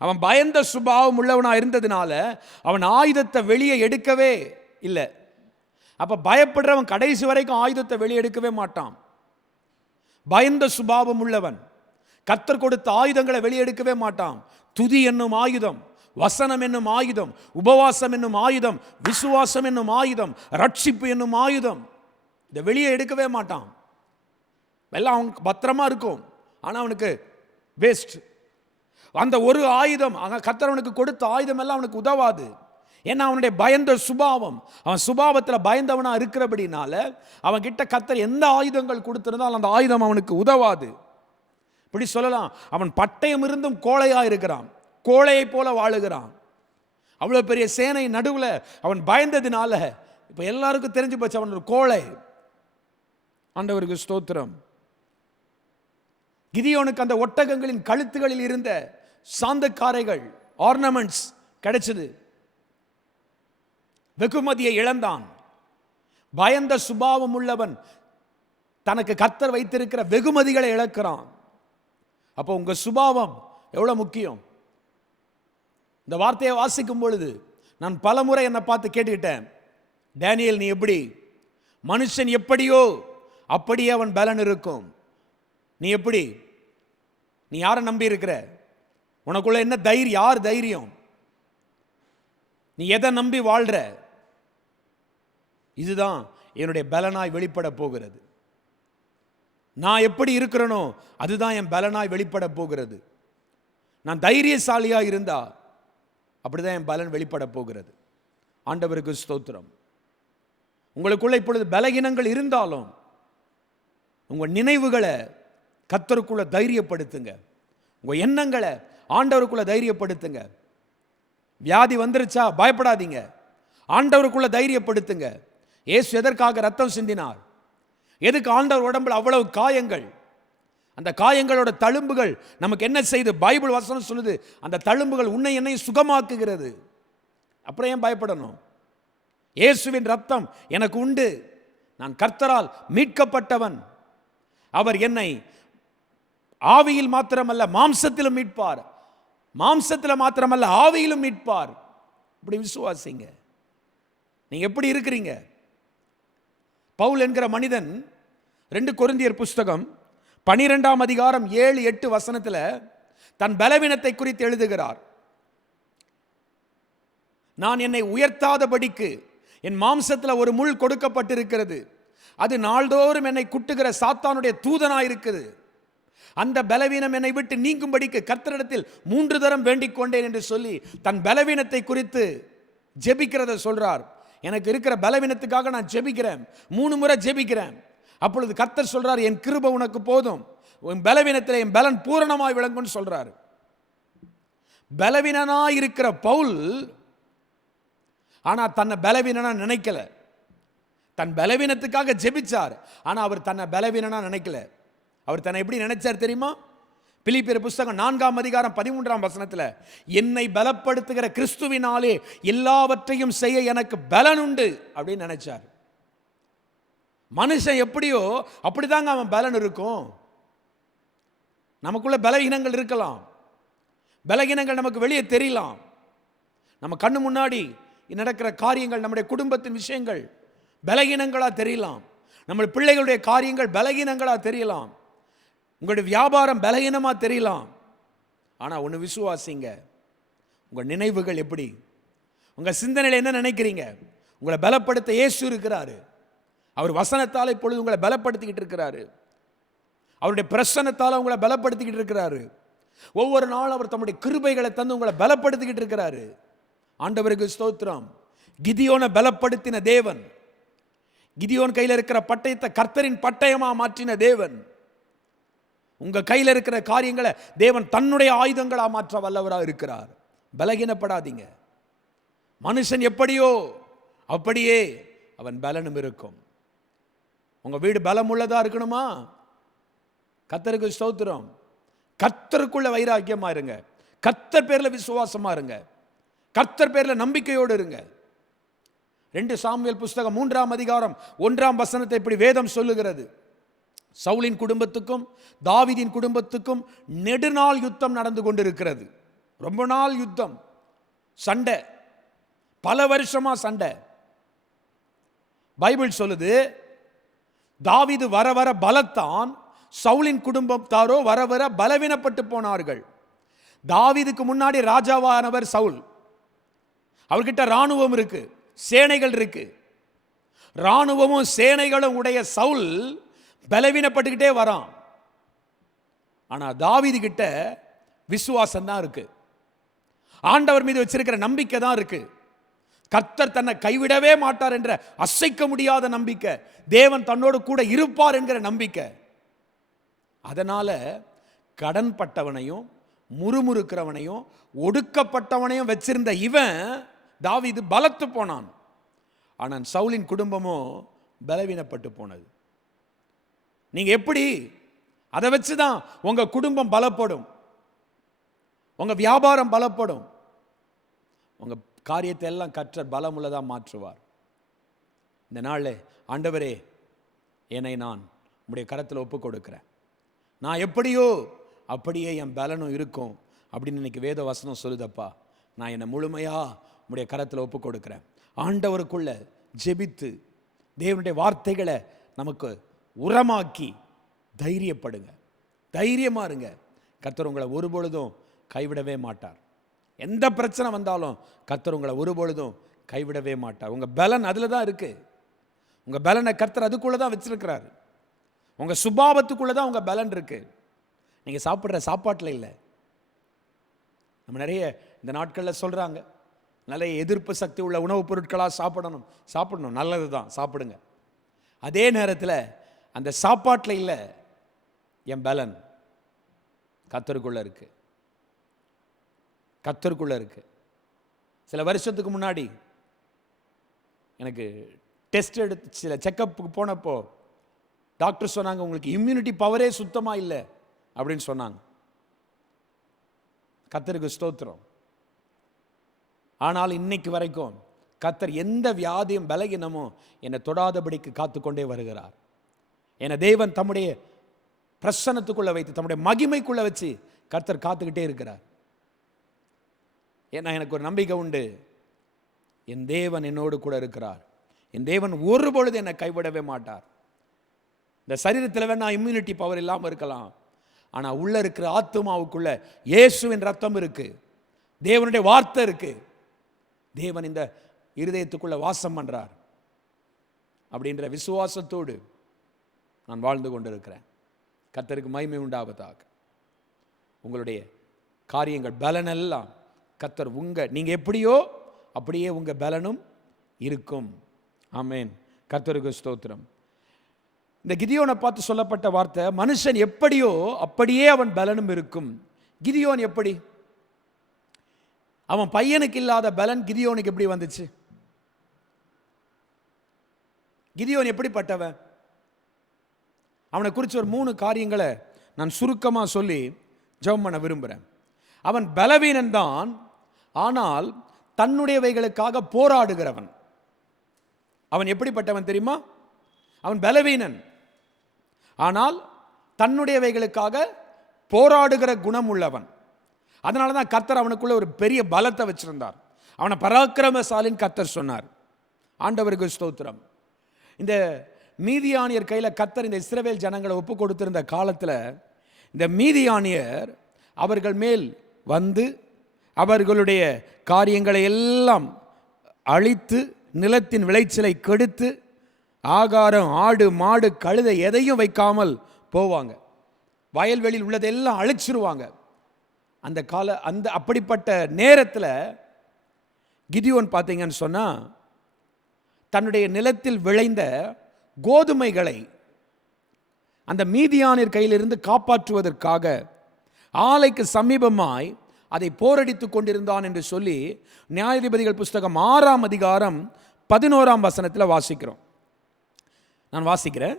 அவன் பயந்த சுபாவம் உள்ளவனா இருந்ததினால அவன் ஆயுதத்தை வெளியே எடுக்கவே இல்லை. அப்ப பயப்படுறவன் கடைசி வரைக்கும் ஆயுதத்தை வெளியே எடுக்கவே மாட்டான். பயந்த சுபாவம் உள்ளவன் கர்த்தர் கொடுத்த ஆயுதங்களை வெளியெடுக்கவே மாட்டான். துதி என்னும் ஆயுதம், வசனம் என்னும் ஆயுதம், உபவாசம் என்னும் ஆயுதம், விசுவாசம் என்னும் ஆயுதம், ரட்சிப்பு என்னும் ஆயுதம், இதை வெளியே எடுக்கவே மாட்டான். எல்லாம் அவனுக்கு பத்திரமா இருக்கும், ஆனால் அவனுக்கு வேஸ்ட். அந்த ஒரு ஆயுதம், கர்த்தர் அவனுக்கு கொடுத்த ஆயுதம் எல்லாம் அவனுக்கு உதவாது. ஏன்னா அவனுடைய பயந்த சுபாவம், அவன் சுபாவத்தில் பயந்தவனா இருக்கிறபடினால அவன் கிட்ட கர்த்தர் எந்த ஆயுதங்கள் கொடுத்திருந்தாலும் அந்த ஆயுதம் அவனுக்கு உதவாது. இப்படி சொல்லலாம், அவன் பட்டயம் இருந்தும் கோழையா இருக்கிறான், கோழையை போல வாழுகிறான். அவ்வளவு பெரிய சேனை நடுவில் அவன் பயந்ததினால இப்ப எல்லாருக்கும் தெரிஞ்சு போச்சு அவன் ஒரு கோழை. ஆண்டவருக்கு ஸ்தோத்திரம். கிதியோனுக்கு அந்த ஒட்டகங்களின் கழுத்துகளில் இருந்த சாந்தக்காரைகள், ஆர்னமெண்ட்ஸ் கிடைச்சது, வெகுமதியை இழந்தான். பயந்த சுபாவம் உள்ளவன் தனக்கு கர்த்தர் வைத்திருக்கிற வெகுமதிகளை இழக்கிறான். அப்போ உங்க சுபாவம் எவ்வளவு முக்கியம். இந்த வார்த்தையை வாசிக்கும் பொழுது நான் பல முறை என்னை பார்த்து கேட்டுக்கிட்டேன், டேனியல் நீ எப்படி, மனுஷன் எப்படியோ அப்படியே அவன் பலன் இருக்கும். நீ எப்படி, நீ யாரை நம்பி இருக்கிற, உனக்குள்ள என்ன தைரியம், யார் தைரியம், நீ எதை நம்பி வாழ்ற, இதுதான் என்னுடைய பலனாய் வெளிப்பட போகிறது. நான் எப்படி இருக்கிறனோ அதுதான் என் பலனாய் வெளிப்பட போகிறது. நான் தைரியசாலியா இருந்தா அப்படிதான் என் பலன் வெளிப்பட போகிறது. ஆண்டவருக்கு ஸ்தோத்திரம். உங்களுக்குள்ள இப்பொழுது பலகீனங்கள் இருந்தாலும் உங்க நினைவுகளை கர்த்தருக்குள்ள தைரியப்படுத்துங்க. உங்க எண்ணங்களை ஆண்டவருக்குள்ள தைரியப்படுத்துங்க. வியாதி வந்துருச்சா பயப்படாதீங்க, ஆண்டவருக்குள்ள தைரியப்படுத்துங்க. இயேசு எதற்காக ரத்தம் சிந்தினார்? எதுக்கு ஆண்டவர் உடம்புல அவ்வளவு காயங்கள்? அந்த காயங்களோட தழும்புகள் நமக்கு என்ன செய்து? பைபிள் வசனம் சொல்லுது, அந்த தழும்புகள் உன்னை என்னை சுகமாக்குகிறது. அப்புறம் ஏன் பயப்படணும்? இயேசுவின் ரத்தம் எனக்கு உண்டு, நான் கர்த்தரால் மீட்கப்பட்டவன். அவர் என்னை ஆவியில் மாத்திரமல்ல மாம்சத்திலும் மீட்பார், மாம்சத்தில் மாத்திரமல்ல ஆவியிலும் மீட்பார். இப்படி விசுவாசிங்க. நீங்க எப்படி இருக்கிறீங்க? பவுல் என்கிற மனிதன் 2 கொரிந்தியர் புஸ்தகம் 12ஆம் அதிகாரம் 7-8 வசனத்துல தன் பலவீனத்தை குறித்து எழுதுகிறார். நான் என்னை உயர்த்தாதபடிக்கு என் மாம்சத்தில் ஒரு முள் கொடுக்கப்பட்டிருக்கிறது, அது நாள்தோறும் என்னை குட்டுகிற சாத்தானுடைய தூதனாயிருக்குது. அந்த பலவீனம் என்னை விட்டு நீங்கும்படிக்கு கர்த்தரிடத்தில் 3 தரம் வேண்டிக் கொண்டேன் என்று சொல்லி தன் பலவீனத்தை குறித்து ஜெபிக்கிறத சொல்றார். எனக்கு இருக்கிற பலவீனத்துக்காக நான் ஜெபிக்கிறேன், 3 முறை ஜெபிக்கிறேன். அப்பொழுது கர்த்தர் சொல்றார், என் கிருபை உனக்கு போதும், உன் பலவீனத்தில் என் பலன் பூரணமாய் விளங்கும்னு சொல்றார். பலவீனனாய் இருக்கிற பவுல் ஆனா தன்னை பலவீனனா நினைக்கல. தன் பலவீனத்துக்காக ஜெபிச்சார், ஆனா அவர் தன்னை பலவீனனா நினைக்கல. அவர் தன்னை எப்படி நினைச்சார் தெரியுமா? பிலிப்பியர் புஸ்தகம் 4ஆம் அதிகாரம் 13ஆம் வசனத்துல, என்னை பலப்படுத்துகிற கிறிஸ்துவினாலே எல்லாவற்றையும் செய்ய எனக்கு பலன் உண்டு அப்படின்னு நினைச்சார். மனுஷன் எப்படியோ அப்படிதாங்க அவன் பலன் இருக்கும். நமக்குள்ள பலவீனங்கள் இருக்கலாம், பலவீனங்கள் நமக்கு வெளியே தெரியலாம். நம்ம கண்ணு முன்னாடி நடக்கிற காரியங்கள், நம்முடைய குடும்பத்தின் விஷயங்கள் பலகீனங்களா தெரியலாம், நம்ம பிள்ளைகளுடைய காரியங்கள் பலகீனங்களா தெரியலாம், உங்களுடைய வியாபாரம் பலகீனமா தெரியலாம். ஆனா ஒன்று விசுவாசிங்க, உங்க நினைவுகள் எப்படி, உங்க சிந்தனையில் என்ன நினைக்கிறீங்க? உங்களை பலப்படுத்த இயேசு இருக்கிறாரு. அவர் வசனத்தால் இப்பொழுது உங்களை பலப்படுத்திக்கிட்டு இருக்கிறாரு. அவருடைய பிரசன்னத்தால் உங்களை பலப்படுத்திக்கிட்டு இருக்கிறாரு. ஒவ்வொரு நாளும் அவர் தம்முடைய கிருபைகளை தந்து உங்களை பலப்படுத்திக்கிட்டு இருக்கிறாரு. ஆண்டவருக்கு ஸ்தோத்திரம். கிதியோனை பலப்படுத்தின தேவன், கிதியோன் கையில் இருக்கிற பட்டயத்தை கர்த்தரின் பட்டயமா மாற்றின தேவன், உங்க கையில் இருக்கிற காரியங்களை தேவன் தன்னுடைய ஆயுதங்களா மாற்ற வல்லவராக இருக்கிறார். பலகீனப்படாதீங்க. மனுஷன் எப்படியோ அப்படியே அவன் பலனும் இருக்கும். உங்க வீடு பலம் உள்ளதா இருக்கணுமா? கர்த்தருக்கு ஸ்தோத்திரம். கர்த்தருக்குள்ள வைராக்கியமா இருங்க, கர்த்தர் பேர்ல விசுவாசமா இருங்க, கர்த்தர் பேர்ல நம்பிக்கையோடு இருங்க. 2 சாமுவேல் புஸ்தகம் 3ஆம் அதிகாரம் 1ஆம் வசனத்தை இப்படி வேதம் சொல்லுகிறது, சவுலின் குடும்பத்துக்கும் தாவீதின் குடும்பத்துக்கும் நெடுநாள் யுத்தம் நடந்து கொண்டிருக்கிறது. ரொம்ப நாள் யுத்தம், சண்டை, பல வருஷமா சண்டை. பைபிள் சொல்லுது, தாவீது வர வர பலத்தான், சவுலின் குடும்பத்தாரோ வர வர பலவீனப்பட்டு போனார்கள். தாவீதுக்கு முன்னாடி ராஜாவானவர் சவுல், அவர்கிட்ட ராணுவம் இருக்கு, சேனைகள் இருக்கு. ராணுவமும் சேனைகளும் உடைய சவுல் பலவீனப்பட்டுக்கிட்டே வரான். ஆனா தாவீது கிட்ட விசுவாசம் தான் இருக்கு, ஆண்டவர் மீது வச்சிருக்கிற நம்பிக்கை தான் இருக்கு. கர்த்தர் தன்னை கைவிடவே மாட்டார் என்ற அசைக்க முடியாத நம்பிக்கை, தேவன் தன்னோடு கூட இருப்பார் என்கிற நம்பிக்கை. அதனால கடன் பட்டவனையும் முறுமுறுக்கிறவனையும் ஒடுக்கப்பட்டவனையும் வச்சிருந்த இவன் தாவீது பலத்து போனான். ஆனால் சவுலின் குடும்பமோ பலவீனப்பட்டு போனது. நீங்க எப்படி அதை வச்சுதான் உங்க குடும்பம் பலப்படும், உங்க வியாபாரம் பலப்படும், உங்க காரியத்தை எல்லாம் கர்த்தர் பலமுள்ளதா மாற்றுவார். இந்த நாளில் ஆண்டவரே, என்னை நான் உம்முடைய கரத்தில் ஒப்பு கொடுக்கிறேன், நான் எப்படியோ அப்படியே என் பலனும் இருக்கும் அப்படின்னு இன்னைக்கு வேத வசனம் சொல்லுதப்பா. நான் என்னை முழுமையா உம்முடைய கரத்தில் ஒப்பு கொடுக்கிறேன். ஆண்டவருக்குள்ள ஜெபித்து தேவனுடைய வார்த்தைகளை நமக்கு உரமாக்கி தைரியப்படுங்க, தைரியமா இருங்க. கர்த்தர் உங்களை ஒருபொழுதும் கைவிடவே மாட்டார். எந்த பிரச்சனை வந்தாலும் கர்த்தர் உங்களை ஒருபொழுதும் கைவிடவே மாட்டார். உங்க பலன் அதுல தான் இருக்கு. உங்க பலனை கர்த்தர் அதுக்குள்ள தான் வச்சிருக்கிறார். உங்க சுபாவத்துக்குள்ள தான் உங்க பலன் இருக்கு. நீங்க சாப்பிட்ற சாப்பாட்டில் இல்லை. நம்ம நிறைய இந்த நாட்களில் சொல்றாங்க, நல்ல எதிர்ப்பு சக்தி உள்ள உணவுப் பொருட்களாக சாப்பிடணும், நல்லது தான், சாப்பிடுங்க. அதே நேரத்தில் அந்த சாப்பாட்டில் இல்லை என் பலன் கர்த்தருக்குள்ள இருக்கு. சில வருஷத்துக்கு முன்னாடி எனக்கு டெஸ்ட் எடுத்து சில செக்கப்புக்கு போனப்போ டாக்டர் சொன்னாங்க, உங்களுக்கு இம்யூனிட்டி பவரே சுத்தமாக இல்லை அப்படின்னு சொன்னாங்க. கர்த்தருக்கு ஸ்தோத்திரம். ஆனால் இன்னைக்கு வரைக்கும் கர்த்தர் எந்த வியாதியும் பலகீனமோ என்னை தொடாதபடிக்கு காத்துக்கொண்டே வருகிறார். என்னை தேவன் தம்முடைய பிரசன்னத்துக்குள்ள வைத்து தம்முடைய மகிமைக்குள்ள வச்சு கர்த்தர் காத்துக்கிட்டே இருக்கிறார். ஏன்னா எனக்கு ஒரு நம்பிக்கை உண்டு, என் தேவன் என்னோடு கூட இருக்கிறார். என் தேவன் ஒரு பொழுது என்னை கைவிடவே மாட்டார். இந்த சரீரத்தில் வேணா இம்யூனிட்டி பவர் இல்லாமல் இருக்கலாம், ஆனால் உள்ள இருக்கிற ஆத்துமாவுக்குள்ள இயேசுவின் ரத்தம் இருக்கு, தேவனுடைய வார்த்தை இருக்கு, தேவன் இந்த இருதயத்துக்குள்ள வாசம் பண்றார் அப்படின்ற விசுவாசத்தோடு நான் வாழ்ந்து கொண்டிருக்கிறேன். கர்த்தருக்கு மகிமை உண்டாவதாக. உங்களுடைய காரியங்கள் பலன் எல்லாம் கர்த்தர் நீங்க எப்படியோ அப்படியே உங்க பலனும் இருக்கும். ஆமென். கர்த்தருக்கு ஸ்தோத்திரம். இந்த கிதியோனை பார்த்து சொல்லப்பட்ட வார்த்தை, மனுஷன் எப்படியோ அப்படியே அவன் பலனும் இருக்கும். கிதியோன் எப்படி? அவன் பையனுக்கு இல்லாத பலன் கிதியோனுக்கு எப்படி வந்துச்சு? கிதியோன் எப்படிப்பட்டவன்? அவனை குறித்து ஒரு 3 காரியங்களை நான் சுருக்கமாக சொல்லி ஜெபம் பண்ண விரும்புகிறேன். அவன் பலவீனன் தான், ஆனால் தன்னுடையவைகளுக்காக போராடுகிறவன். அவன் எப்படிப்பட்டவன் தெரியுமா? அவன் பலவீனன், ஆனால் தன்னுடையவைகளுக்காக போராடுகிற குணம் உள்ளவன். அதனால தான் கர்த்தர் அவனுக்குள்ள ஒரு பெரிய பலத்தை வச்சிருந்தார். அவனை பராக்கிரமசாலின்னு கர்த்தர் சொன்னார். ஆண்டவருக்கு ஸ்தோத்திரம். இந்த மீதியானியர் கையில் கர்த்தர் இந்த இஸ்ரவேல் ஜனங்களை ஒப்பு கொடுத்திருந்த காலத்தில் இந்த மீதியானியர் அவர்கள் மேல் வந்து அவர்களுடைய காரியங்களை எல்லாம் அழித்து நிலத்தின் விளைச்சலை கெடுத்து ஆகாரம், ஆடு மாடு கழுதை எதையும் வைக்காமல் போவாங்க. வயல்வெளியில் உள்ளதெல்லாம் அழிச்சிருவாங்க. அந்த அப்படிப்பட்ட நேரத்தில் கிதியோன் பார்த்தீங்கன்னு சொன்னால் தன்னுடைய நிலத்தில் விளைந்த கோதுமைகளை அந்த மீதியானியர் கையிலிருந்து காப்பாற்றுவதற்காக ஆலைக்கு சமீபமாய் அதை போரடித்து கொண்டிருந்தான் என்று சொல்லி நியாயாதிபதிகள் புஸ்தகம் 6ஆம் அதிகாரம் 11ஆம் வசனத்தில் வாசிக்கிறோம். நான் வாசிக்கிறேன்.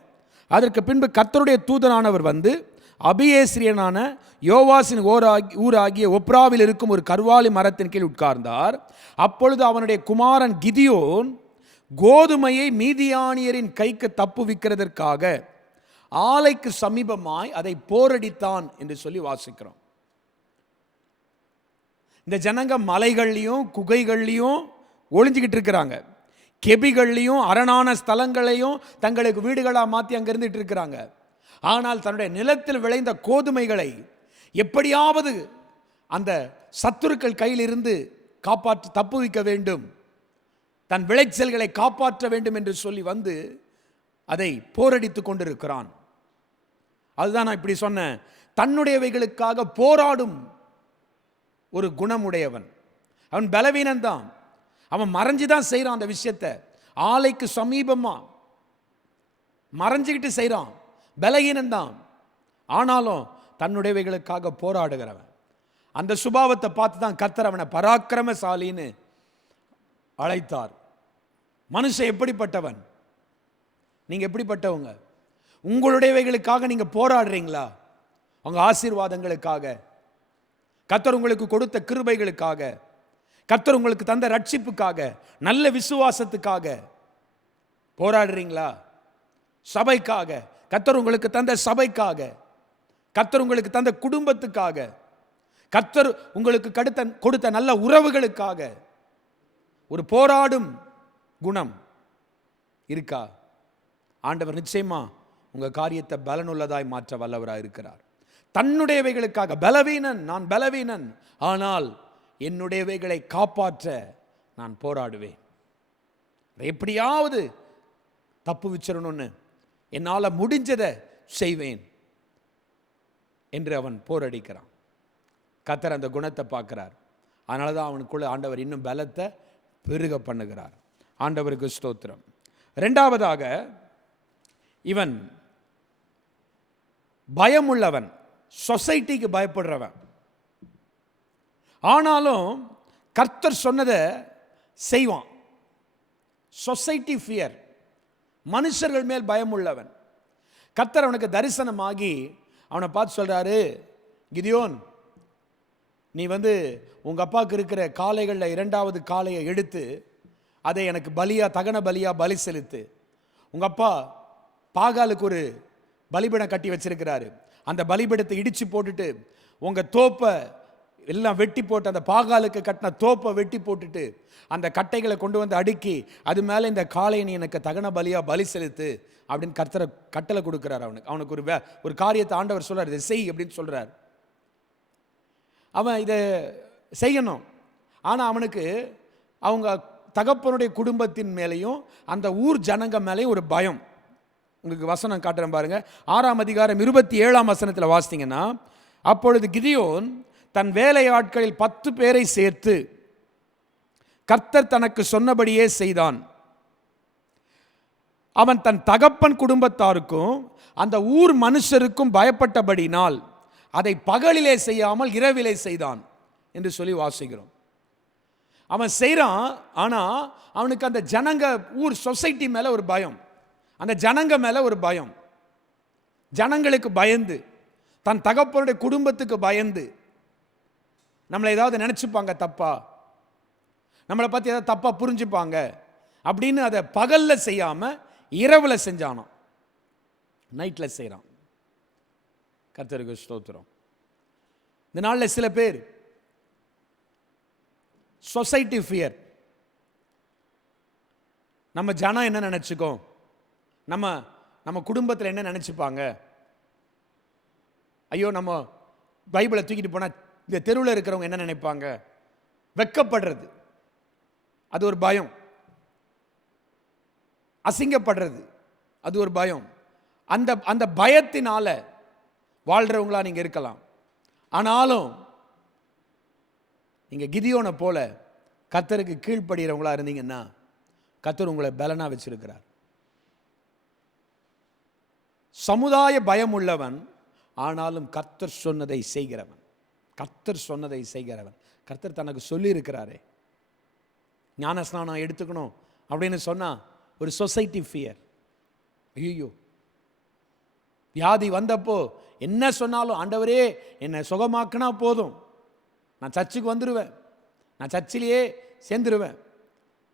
அதற்கு பின்பு கர்த்தருடைய தூதனானவர் வந்து அபியேஸ்ரியனான யோவாசின் ஊராகிய ஒப்ராவில் இருக்கும் ஒரு கர்வாலி மரத்தின் கீழ் உட்கார்ந்தார். அப்பொழுது அவனுடைய குமாரன் கிதியோன் கோதுமையை மீதியானியரின் கைக்கு தப்புவிக்கிறதற்காக ஆலைக்கு சமீபமாய் அதை போரடித்தான் என்று சொல்லி வாசிக்கிறோம். இந்த ஜனங்க மலைகள்லையும் குகைகள்லையும் ஒளிஞ்சிக்கிட்டு இருக்கிறாங்க. கெபிகள்லையும் அரணான ஸ்தலங்களையும் தங்களுக்கு வீடுகளாக மாற்றி அங்கே இருந்துட்டு இருக்கிறாங்க. ஆனால் தன்னுடைய நிலத்தில் விளைந்த கோதுமைகளை எப்படியாவது அந்த சத்துருக்கள் கையிலிருந்து தப்புவிக்க வேண்டும், தன் விளைச்சல்களை காப்பாற்ற வேண்டும் என்று சொல்லி வந்து அதை போரடித்து கொண்டிருக்கிறான். அதுதான் நான் இப்படி சொன்னேன், தன்னுடையவைகளுக்காக போராடும் ஒரு குணமுடையவன். அவன் பலவீனன் தான், அவன் மறைஞ்சுதான் செய்கிறான். அந்த விஷயத்தை ஆலைக்கு சமீபமா மறைஞ்சுக்கிட்டு செய்கிறான். பலகீனன் தான், ஆனாலும் தன்னுடையவைகளுக்காக போராடுகிறவன். அந்த சுபாவத்தை பார்த்து தான் கர்த்தர் அவனை பராக்கிரமசாலின்னு அழைத்தார். மனுஷன் எப்படிப்பட்டவன்? நீங்க எப்படிப்பட்டவங்க? உங்களுடையவைகளுக்காக நீங்க போராடுறீங்களா? உங்க ஆசீர்வாதங்களுக்காக, கர்த்தர் உங்களுக்கு கொடுத்த கிருபைகளுக்காக, கர்த்தர் உங்களுக்கு தந்த ரட்சிப்புக்காக, நல்ல விசுவாசத்துக்காக போராடுறீங்களா? சபைக்காக, கர்த்தர் உங்களுக்கு தந்த சபைக்காக, கர்த்தர் உங்களுக்கு தந்த குடும்பத்துக்காக, கர்த்தர் உங்களுக்கு கொடுத்த நல்ல உறவுகளுக்காக ஒரு போராடும் குணம் இருக்கா? ஆண்டவர் நிச்சயமா உங்க காரியத்தை பலனுள்ளதாய் மாற்ற வல்லவராக இருக்கிறார். தன்னுடையவைகளுக்காக பலவீனன், நான் பலவீனன், ஆனால் என்னுடையவைகளை காப்பாற்ற நான் போராடுவேன். எப்படியாவது தப்பு வச்சிடணும்னு என்னால் முடிஞ்சதை செய்வேன் என்று அவன் போரடிக்கிறான். கர்த்தர் அந்த குணத்தை பார்க்கிறார். அதனால தான் அவனுக்குள்ள ஆண்டவர் இன்னும் பலத்தை பெருக பண்ணுகிறார். ஆண்டவருக்கு ஸ்தோத்திரம். இரண்டாவதாக, இவன் பயமுள்ளவன், சொசைட்டிக்கு பயப்படுறவன். ஆனாலும் கர்த்தர் சொன்னதை செய்வான். சொசைட்டி ஃபியர், மனுஷர்கள் மேல் பயம் உள்ளவன். கர்த்தர் அவனுக்கு தரிசனமாகி அவனை பார்த்து சொல்றாரு, கிதியோன், நீ உங்க அப்பாவுக்கு இருக்கிற காளைகளில் 2வது காளையை எடுத்து அதை எனக்கு பலியா, தகன பலியா பலி செலுத்து. உங்க அப்பா பாகாலுக்கு ஒரு பலிபீடம் கட்டி வச்சிருக்கிறாரு. அந்த பலிபீடத்தை இடிச்சு போட்டுட்டு உங்க தோப்பை எல்லாம் வெட்டி போட்டு, அந்த பாகாலுக்கு கட்டின தோப்பை வெட்டி போட்டுட்டு அந்த கட்டைகளை கொண்டு வந்து அடுக்கி அது மேலே இந்த காளையை நீ எனக்கு தகன பலியா பலி செலுத்து அப்படின்னு கர்த்தரை கட்டளை கொடுக்கிறார். அவனுக்கு ஒரு காரியத்தை ஆண்டவர் சொல்றார், இதை செய் அப்படின்னு சொல்றார். அவன் இதை செய்யணும். ஆனால் அவனுக்கு அவங்க தகப்பனுடைய குடும்பத்தின் மேலேயும் அந்த ஊர் ஜனங்க மேலேயும் ஒரு பயம். உங்களுக்கு வசனம் காட்டுறேன் பாருங்க. 6ஆம் அதிகாரம் 27ஆம் வசனத்தில் வாசித்தீங்கன்னா, அப்பொழுது கிதியோன் தன் வேலையாட்களில் 10 பேரை சேர்த்து கர்த்தர் தனக்கு சொன்னபடியே செய்தான். அவன் தன் தகப்பன் குடும்பத்தாருக்கும் அந்த ஊர் மனுஷருக்கும் பயப்பட்டபடினால் அதை பகலிலே செய்யாமல் இரவிலே செய்தான் என்று சொல்லி வாசிக்கிறோம். அவன் செய்கிறான், ஆனால் அவனுக்கு அந்த ஜனங்க, ஊர் சொசைட்டி மேலே ஒரு பயம், அந்த ஜனங்க மேலே ஒரு பயம். ஜனங்களுக்கு பயந்து, தன் தகப்பனுடைய குடும்பத்துக்கு பயந்து, நம்மளை ஏதாவது நினச்சிப்பாங்க தப்பா, நம்மளை பற்றி ஏதாவது தப்பாக புரிஞ்சுப்பாங்க அப்படின்னு அதை பகலில் செய்யாமல் இரவில் செஞ்சானோ, நைட்டில் செய்கிறான். கர்த்தருக்கு ஸ்தோத்திரம். இந்த நாளில் சில பேர் சொசைட்டி ஃபியர், நம்ம ஜனம் என்ன நினச்சிக்கோ, நம்ம குடும்பத்தில் என்ன நினச்சிப்பாங்க, ஐயோ நம்ம பைபிளை தூக்கிட்டு போனால் இந்த தெருவில் இருக்கிறவங்க என்ன நினைப்பாங்க, வெட்கப்படுறது, அது ஒரு பயம். அசிங்கப்படுறது, அது ஒரு பயம். அந்த பயத்தினால வாழ்றவங்களா நீங்க இருக்கலாம். ஆனாலும் நீங்க கிதியோனை போல கர்த்தருக்கு கீழ்ப்படுகிறவங்களா இருந்தீங்கன்னா கர்த்தர் உங்களை பலனா வச்சிருக்கிறார். சமுதாய பயம் உள்ளவன், ஆனாலும் கர்த்தர் சொன்னதை செய்கிறவன். கர்த்தர் சொன்னதை செய்கிறவன். கர்த்தர் தனக்கு சொல்லி இருக்கிறாரே, ஞானஸ்நானம் எடுத்துக்கணும் அப்படின்னு சொன்னா ஒரு சொசைட்டி ஃபியர். ஐயோ, வியாதி வந்தப்போ என்ன சொன்னாலும் ஆண்டவரே என்னை சுகமாக்குனா போதும், நான் சர்ச்சுக்கு வந்துடுவேன், நான் சர்ச்சிலேயே சேர்ந்துருவேன்,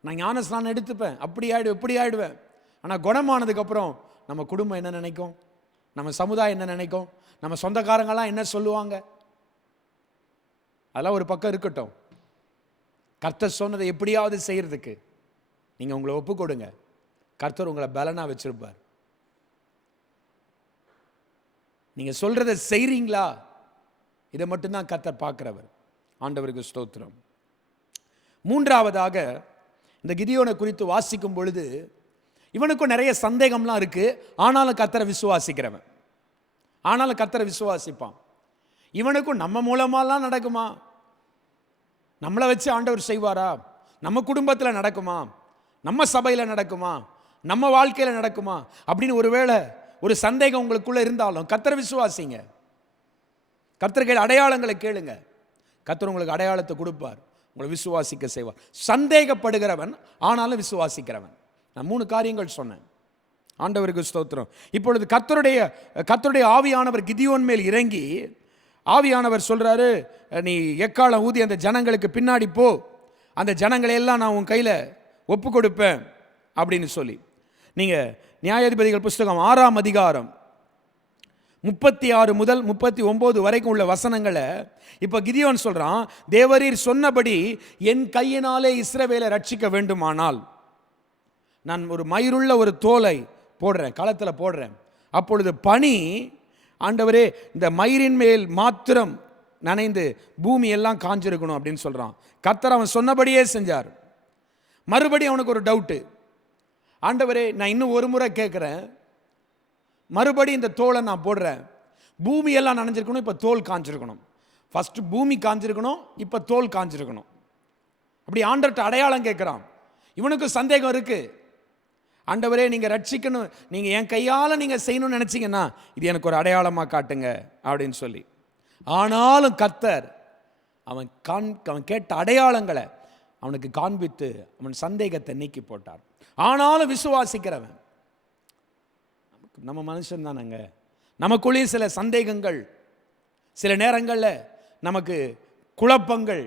நான் ஞானஸ்நானம் எடுத்துப்பேன், அப்படி ஆயிடுவேன் இப்படி ஆயிடுவேன். ஆனால் குணமானதுக்கப்புறம் நம்ம குடும்பம் என்ன நினைக்கும், நம்ம சமுதாயம் என்ன நினைக்கும், நம்ம சொந்தக்காரங்களாம் என்ன சொல்லுவாங்க, அதெல்லாம் ஒரு பக்கம் இருக்கட்டும். கர்த்தர் சொன்னதை எப்படியாவது செய்யறதுக்கு நீங்க உங்களை ஒப்பு கொடுங்க. கர்த்தர் உங்களை பலனா வச்சிருப்பார். நீங்க சொல்றதை செய்றீங்களா, இதை மட்டும்தான் கர்த்தர் பார்க்கிறவர். ஆண்டவருக்கு ஸ்தோத்திரம். மூன்றாவதாக, இந்த கிதியோனை குறித்து வாசிக்கும் பொழுது இவனுக்கும் நிறைய சந்தேகம்லாம் இருக்கு. ஆனாலும் கர்த்தரை விசுவாசிக்கிறவன், ஆனாலும் கர்த்தரை விசுவாசிப்பான். இவனுக்கும் நம்ம மூலமாலாம் நடக்குமா, நம்மளை வச்சு ஆண்டவர் செய்வாரா, நம்ம குடும்பத்தில் நடக்குமா, நம்ம சபையில் நடக்குமா, நம்ம வாழ்க்கையில் நடக்குமா அப்படின்னு ஒருவேளை ஒரு சந்தேகம் உங்களுக்குள்ள இருந்தாலும் கர்த்தரை விசுவாசிங்க. கர்த்தர் அடையாளங்களை கேளுங்க, கர்த்தர் உங்களுக்கு அடையாளத்தை கொடுப்பார், உங்களை விசுவாசிக்க செய்வார். சந்தேகப்படுகிறவன் ஆனாலும் விசுவாசிக்கிறவன். நான் 3 காரியங்கள் சொன்னேன். ஆண்டவருக்கு ஸ்தோத்திரம். இப்பொழுது கர்த்தருடைய ஆவியானவர் கிதியோன் மேல் இறங்கி, ஆவியானவர் சொல்றாரு, நீ எக்காலம் ஊதி அந்த ஜனங்களுக்கு பின்னாடி போ, அந்த ஜனங்களை எல்லாம் நான் உன் கையில் ஒப்பு கொடுப்பேன் அப்படின்னு சொல்லி. நீங்க நியாயாதிபதிகள் புஸ்தகம் 6ஆம் அதிகாரம் 36 முதல் 39 வரைக்கும் உள்ள வசனங்களை இப்ப கிதியோன் சொல்றான், தேவரீர் சொன்னபடி என் கையினாலே இஸ்ரவேலை ரட்சிக்க வேண்டுமானால் நான் ஒரு மயிருள்ள ஒரு தோலை போடுறேன், களத்தில் போடுறேன். அப்பொழுது பனி, ஆண்டவரே இந்த மயிரின் மேல் மாத்திரம் நனைந்து பூமி எல்லாம் காஞ்சிருக்கணும் அப்படின்னு சொல்றான். கர்த்தர் அவன் சொன்னபடியே செஞ்சார். மறுபடியும் அவனுக்கு ஒரு டவுட்டு, ஆண்டவரே நான் இன்னும் ஒரு முறை கேட்குறேன், மறுபடியும் இந்த தோலை நான் போடுறேன், பூமி எல்லாம் நனைஞ்சிருக்கணும், இப்போ தோல் காஞ்சிருக்கணும், ஃபர்ஸ்ட் பூமி காஞ்சிருக்கணும், இப்போ தோல் காஞ்சிருக்கணும். அப்படி ஆண்டவர்கிட்ட அடையாளம் கேட்குறான். இவனுக்கு சந்தேகம் இருக்கு. ஆண்டவரே நீங்கள் ரட்சிக்கணும், நீங்கள் என் கையால் நீங்கள் செய்யணும்னு நினச்சிங்கன்னா இது எனக்கு ஒரு அடையாளமாக காட்டுங்க அப்படின்னு சொல்லி. ஆனாலும் கர்த்தர் அவன் கேட்ட அடையாளங்களை அவனுக்கு காண்பித்து அவன் சந்தேகத்தை நீக்கி போட்டார். ஆனாலும் விசுவாசிக்கிறவன், நம்ம மனுஷன் தானங்க, நமக்குள்ளேயும் சில சந்தேகங்கள், சில நேரங்களில் நமக்கு குழப்பங்கள்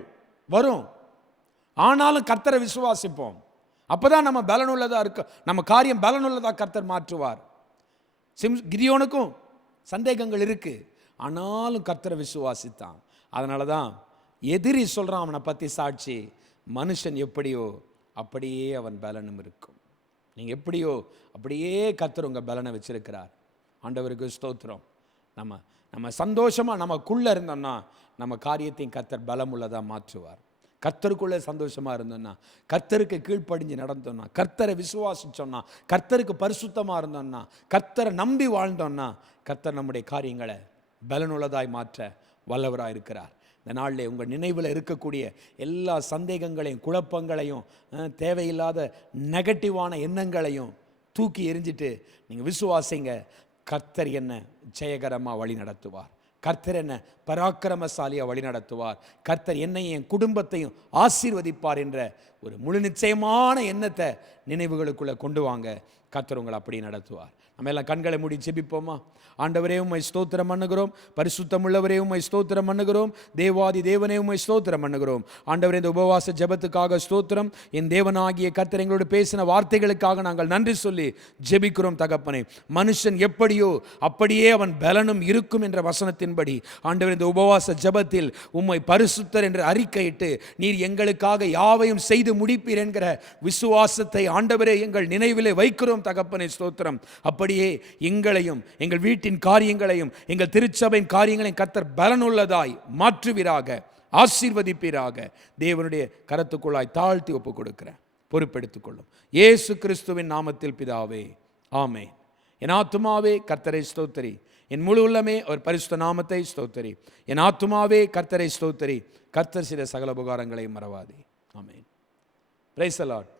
வரும். ஆனாலும் கர்த்தரை விசுவாசிப்போம். அப்போதான் நம்ம பலனுள்ளதாக இருக்க, நம்ம காரியம் பலனுள்ளதாக கர்த்தர் மாற்றுவார். கிதியோனுக்கும் சந்தேகங்கள் இருக்கு, ஆனாலும் கர்த்தரை விசுவாசித்தான். அதனால தான் எதிரி சொல்கிறான் அவனை பற்றி சாட்சி, மனுஷன் எப்படியோ அப்படியே அவன் பலனும் இருக்கும். நீங்கள் எப்படியோ அப்படியே கர்த்தர் உங்கள் பலனை வச்சிருக்கிறார். ஆண்டவருக்கு ஸ்தோத்திரம். நம்ம சந்தோஷமாக நமக்குள்ளே இருந்தோம்னா நம்ம காரியத்தையும் கர்த்தர் பலம் உள்ளதாக மாற்றுவார். கர்த்தருக்குள்ளே சந்தோஷமாக இருந்தோம்னா, கர்த்தருக்கு கீழ்ப்படிஞ்சு நடந்தோம்னா, கர்த்தரை விசுவாசிச்சோம்னா, கர்த்தருக்கு பரிசுத்தமாக இருந்தோம்னா, கர்த்தரை நம்பி வாழ்ந்தோம்னா, கர்த்தர் நம்முடைய காரியங்களை பலனுள்ளதாய் மாற்ற வல்லவராக இருக்கிறார். இந்த நாளில் உங்கள் நினைவில் இருக்கக்கூடிய எல்லா சந்தேகங்களையும், குழப்பங்களையும், தேவையில்லாத நெகட்டிவான எண்ணங்களையும் தூக்கி எறிஞ்சிட்டு நீங்கள் விசுவாசிங்க. கர்த்தர் என்ன ஜெயகரமாக வழி நடத்துவார். கர்த்தர் என்ன பராக்கிரமசாலியாக வழி நடத்துவார். கர்த்தர் என்னையும் என் குடும்பத்தையும் ஆசீர்வதிப்பார் என்ற ஒரு முழு நிச்சயமான எண்ணத்தை நினைவுகளுக்குள்ளே கொண்டு வாங்க. கர்த்தர் உங்களை அப்படி நடத்துவார். நம்ம எல்லாம் கண்களை மூடி ஜெபிப்போமா? ஆண்டவரே உம்மை ஸ்தோத்திரம் பண்ணுகிறோம். பரிசுத்தமுள்ளவரே உம்மை ஸ்தோத்திரம் பண்ணுகிறோம். தேவாதி தேவனே உம்மை ஸ்தோத்திரம் பண்ணுகிறோம். ஆண்டவரே இந்த உபவாச ஜெபத்துக்காக ஸ்தோத்திரம். என் தேவனாகிய கர்த்தர் எங்களோடு பேசின வார்த்தைகளுக்காக நாங்கள் நன்றி சொல்லி ஜெபிக்கிறோம் தகப்பனே. மனுஷன் எப்படியோ அப்படியே அவன் பலனும் இருக்கும் என்ற வசனத்தின்படி ஆண்டவரே இந்த உபவாச ஜெபத்தில் உம்மை பரிசுத்தர் என்று அறிக்கையிட்டு நீர் எங்களுக்காக யாவையும் செய்து முடிப்பீர் என்கிற விசுவாசத்தை ஆண்டவரே எங்கள் நினைவிலே வைக்கிறோம் தகப்பனே. ஸ்தோத்திரம். அப்படியே எங்களையும் எங்கள் வீட்டின் காரியங்களையும் எங்கள் திருச்சபையின் காரியங்களையும் கர்த்தர் பலனுள்ளதாய் மாற்றுவீராக, ஆசீர்வதிப்பீராக. தேவனுடைய கரத்துக்குள்ளாய் தாழ்த்தி ஒப்புக் கொடுக்கிறேன். பொறுப்பெடுத்துக் கொள்ளும் இயேசு கிறிஸ்துவின் நாமத்தில் பிதாவே, ஆமென். என் ஆத்துமாவே கர்த்தரை ஸ்தோத்திரி, என் முழு உள்ளமே அவர் பரிசுத்த நாமத்தை ஸ்தோத்திரி. என் ஆத்துமாவே கர்த்தரை ஸ்தோத்திரி, கர்த்தர் செய்த சகல உபகாரங்களையும் மறவாதே. ஆமென். Praise the Lord.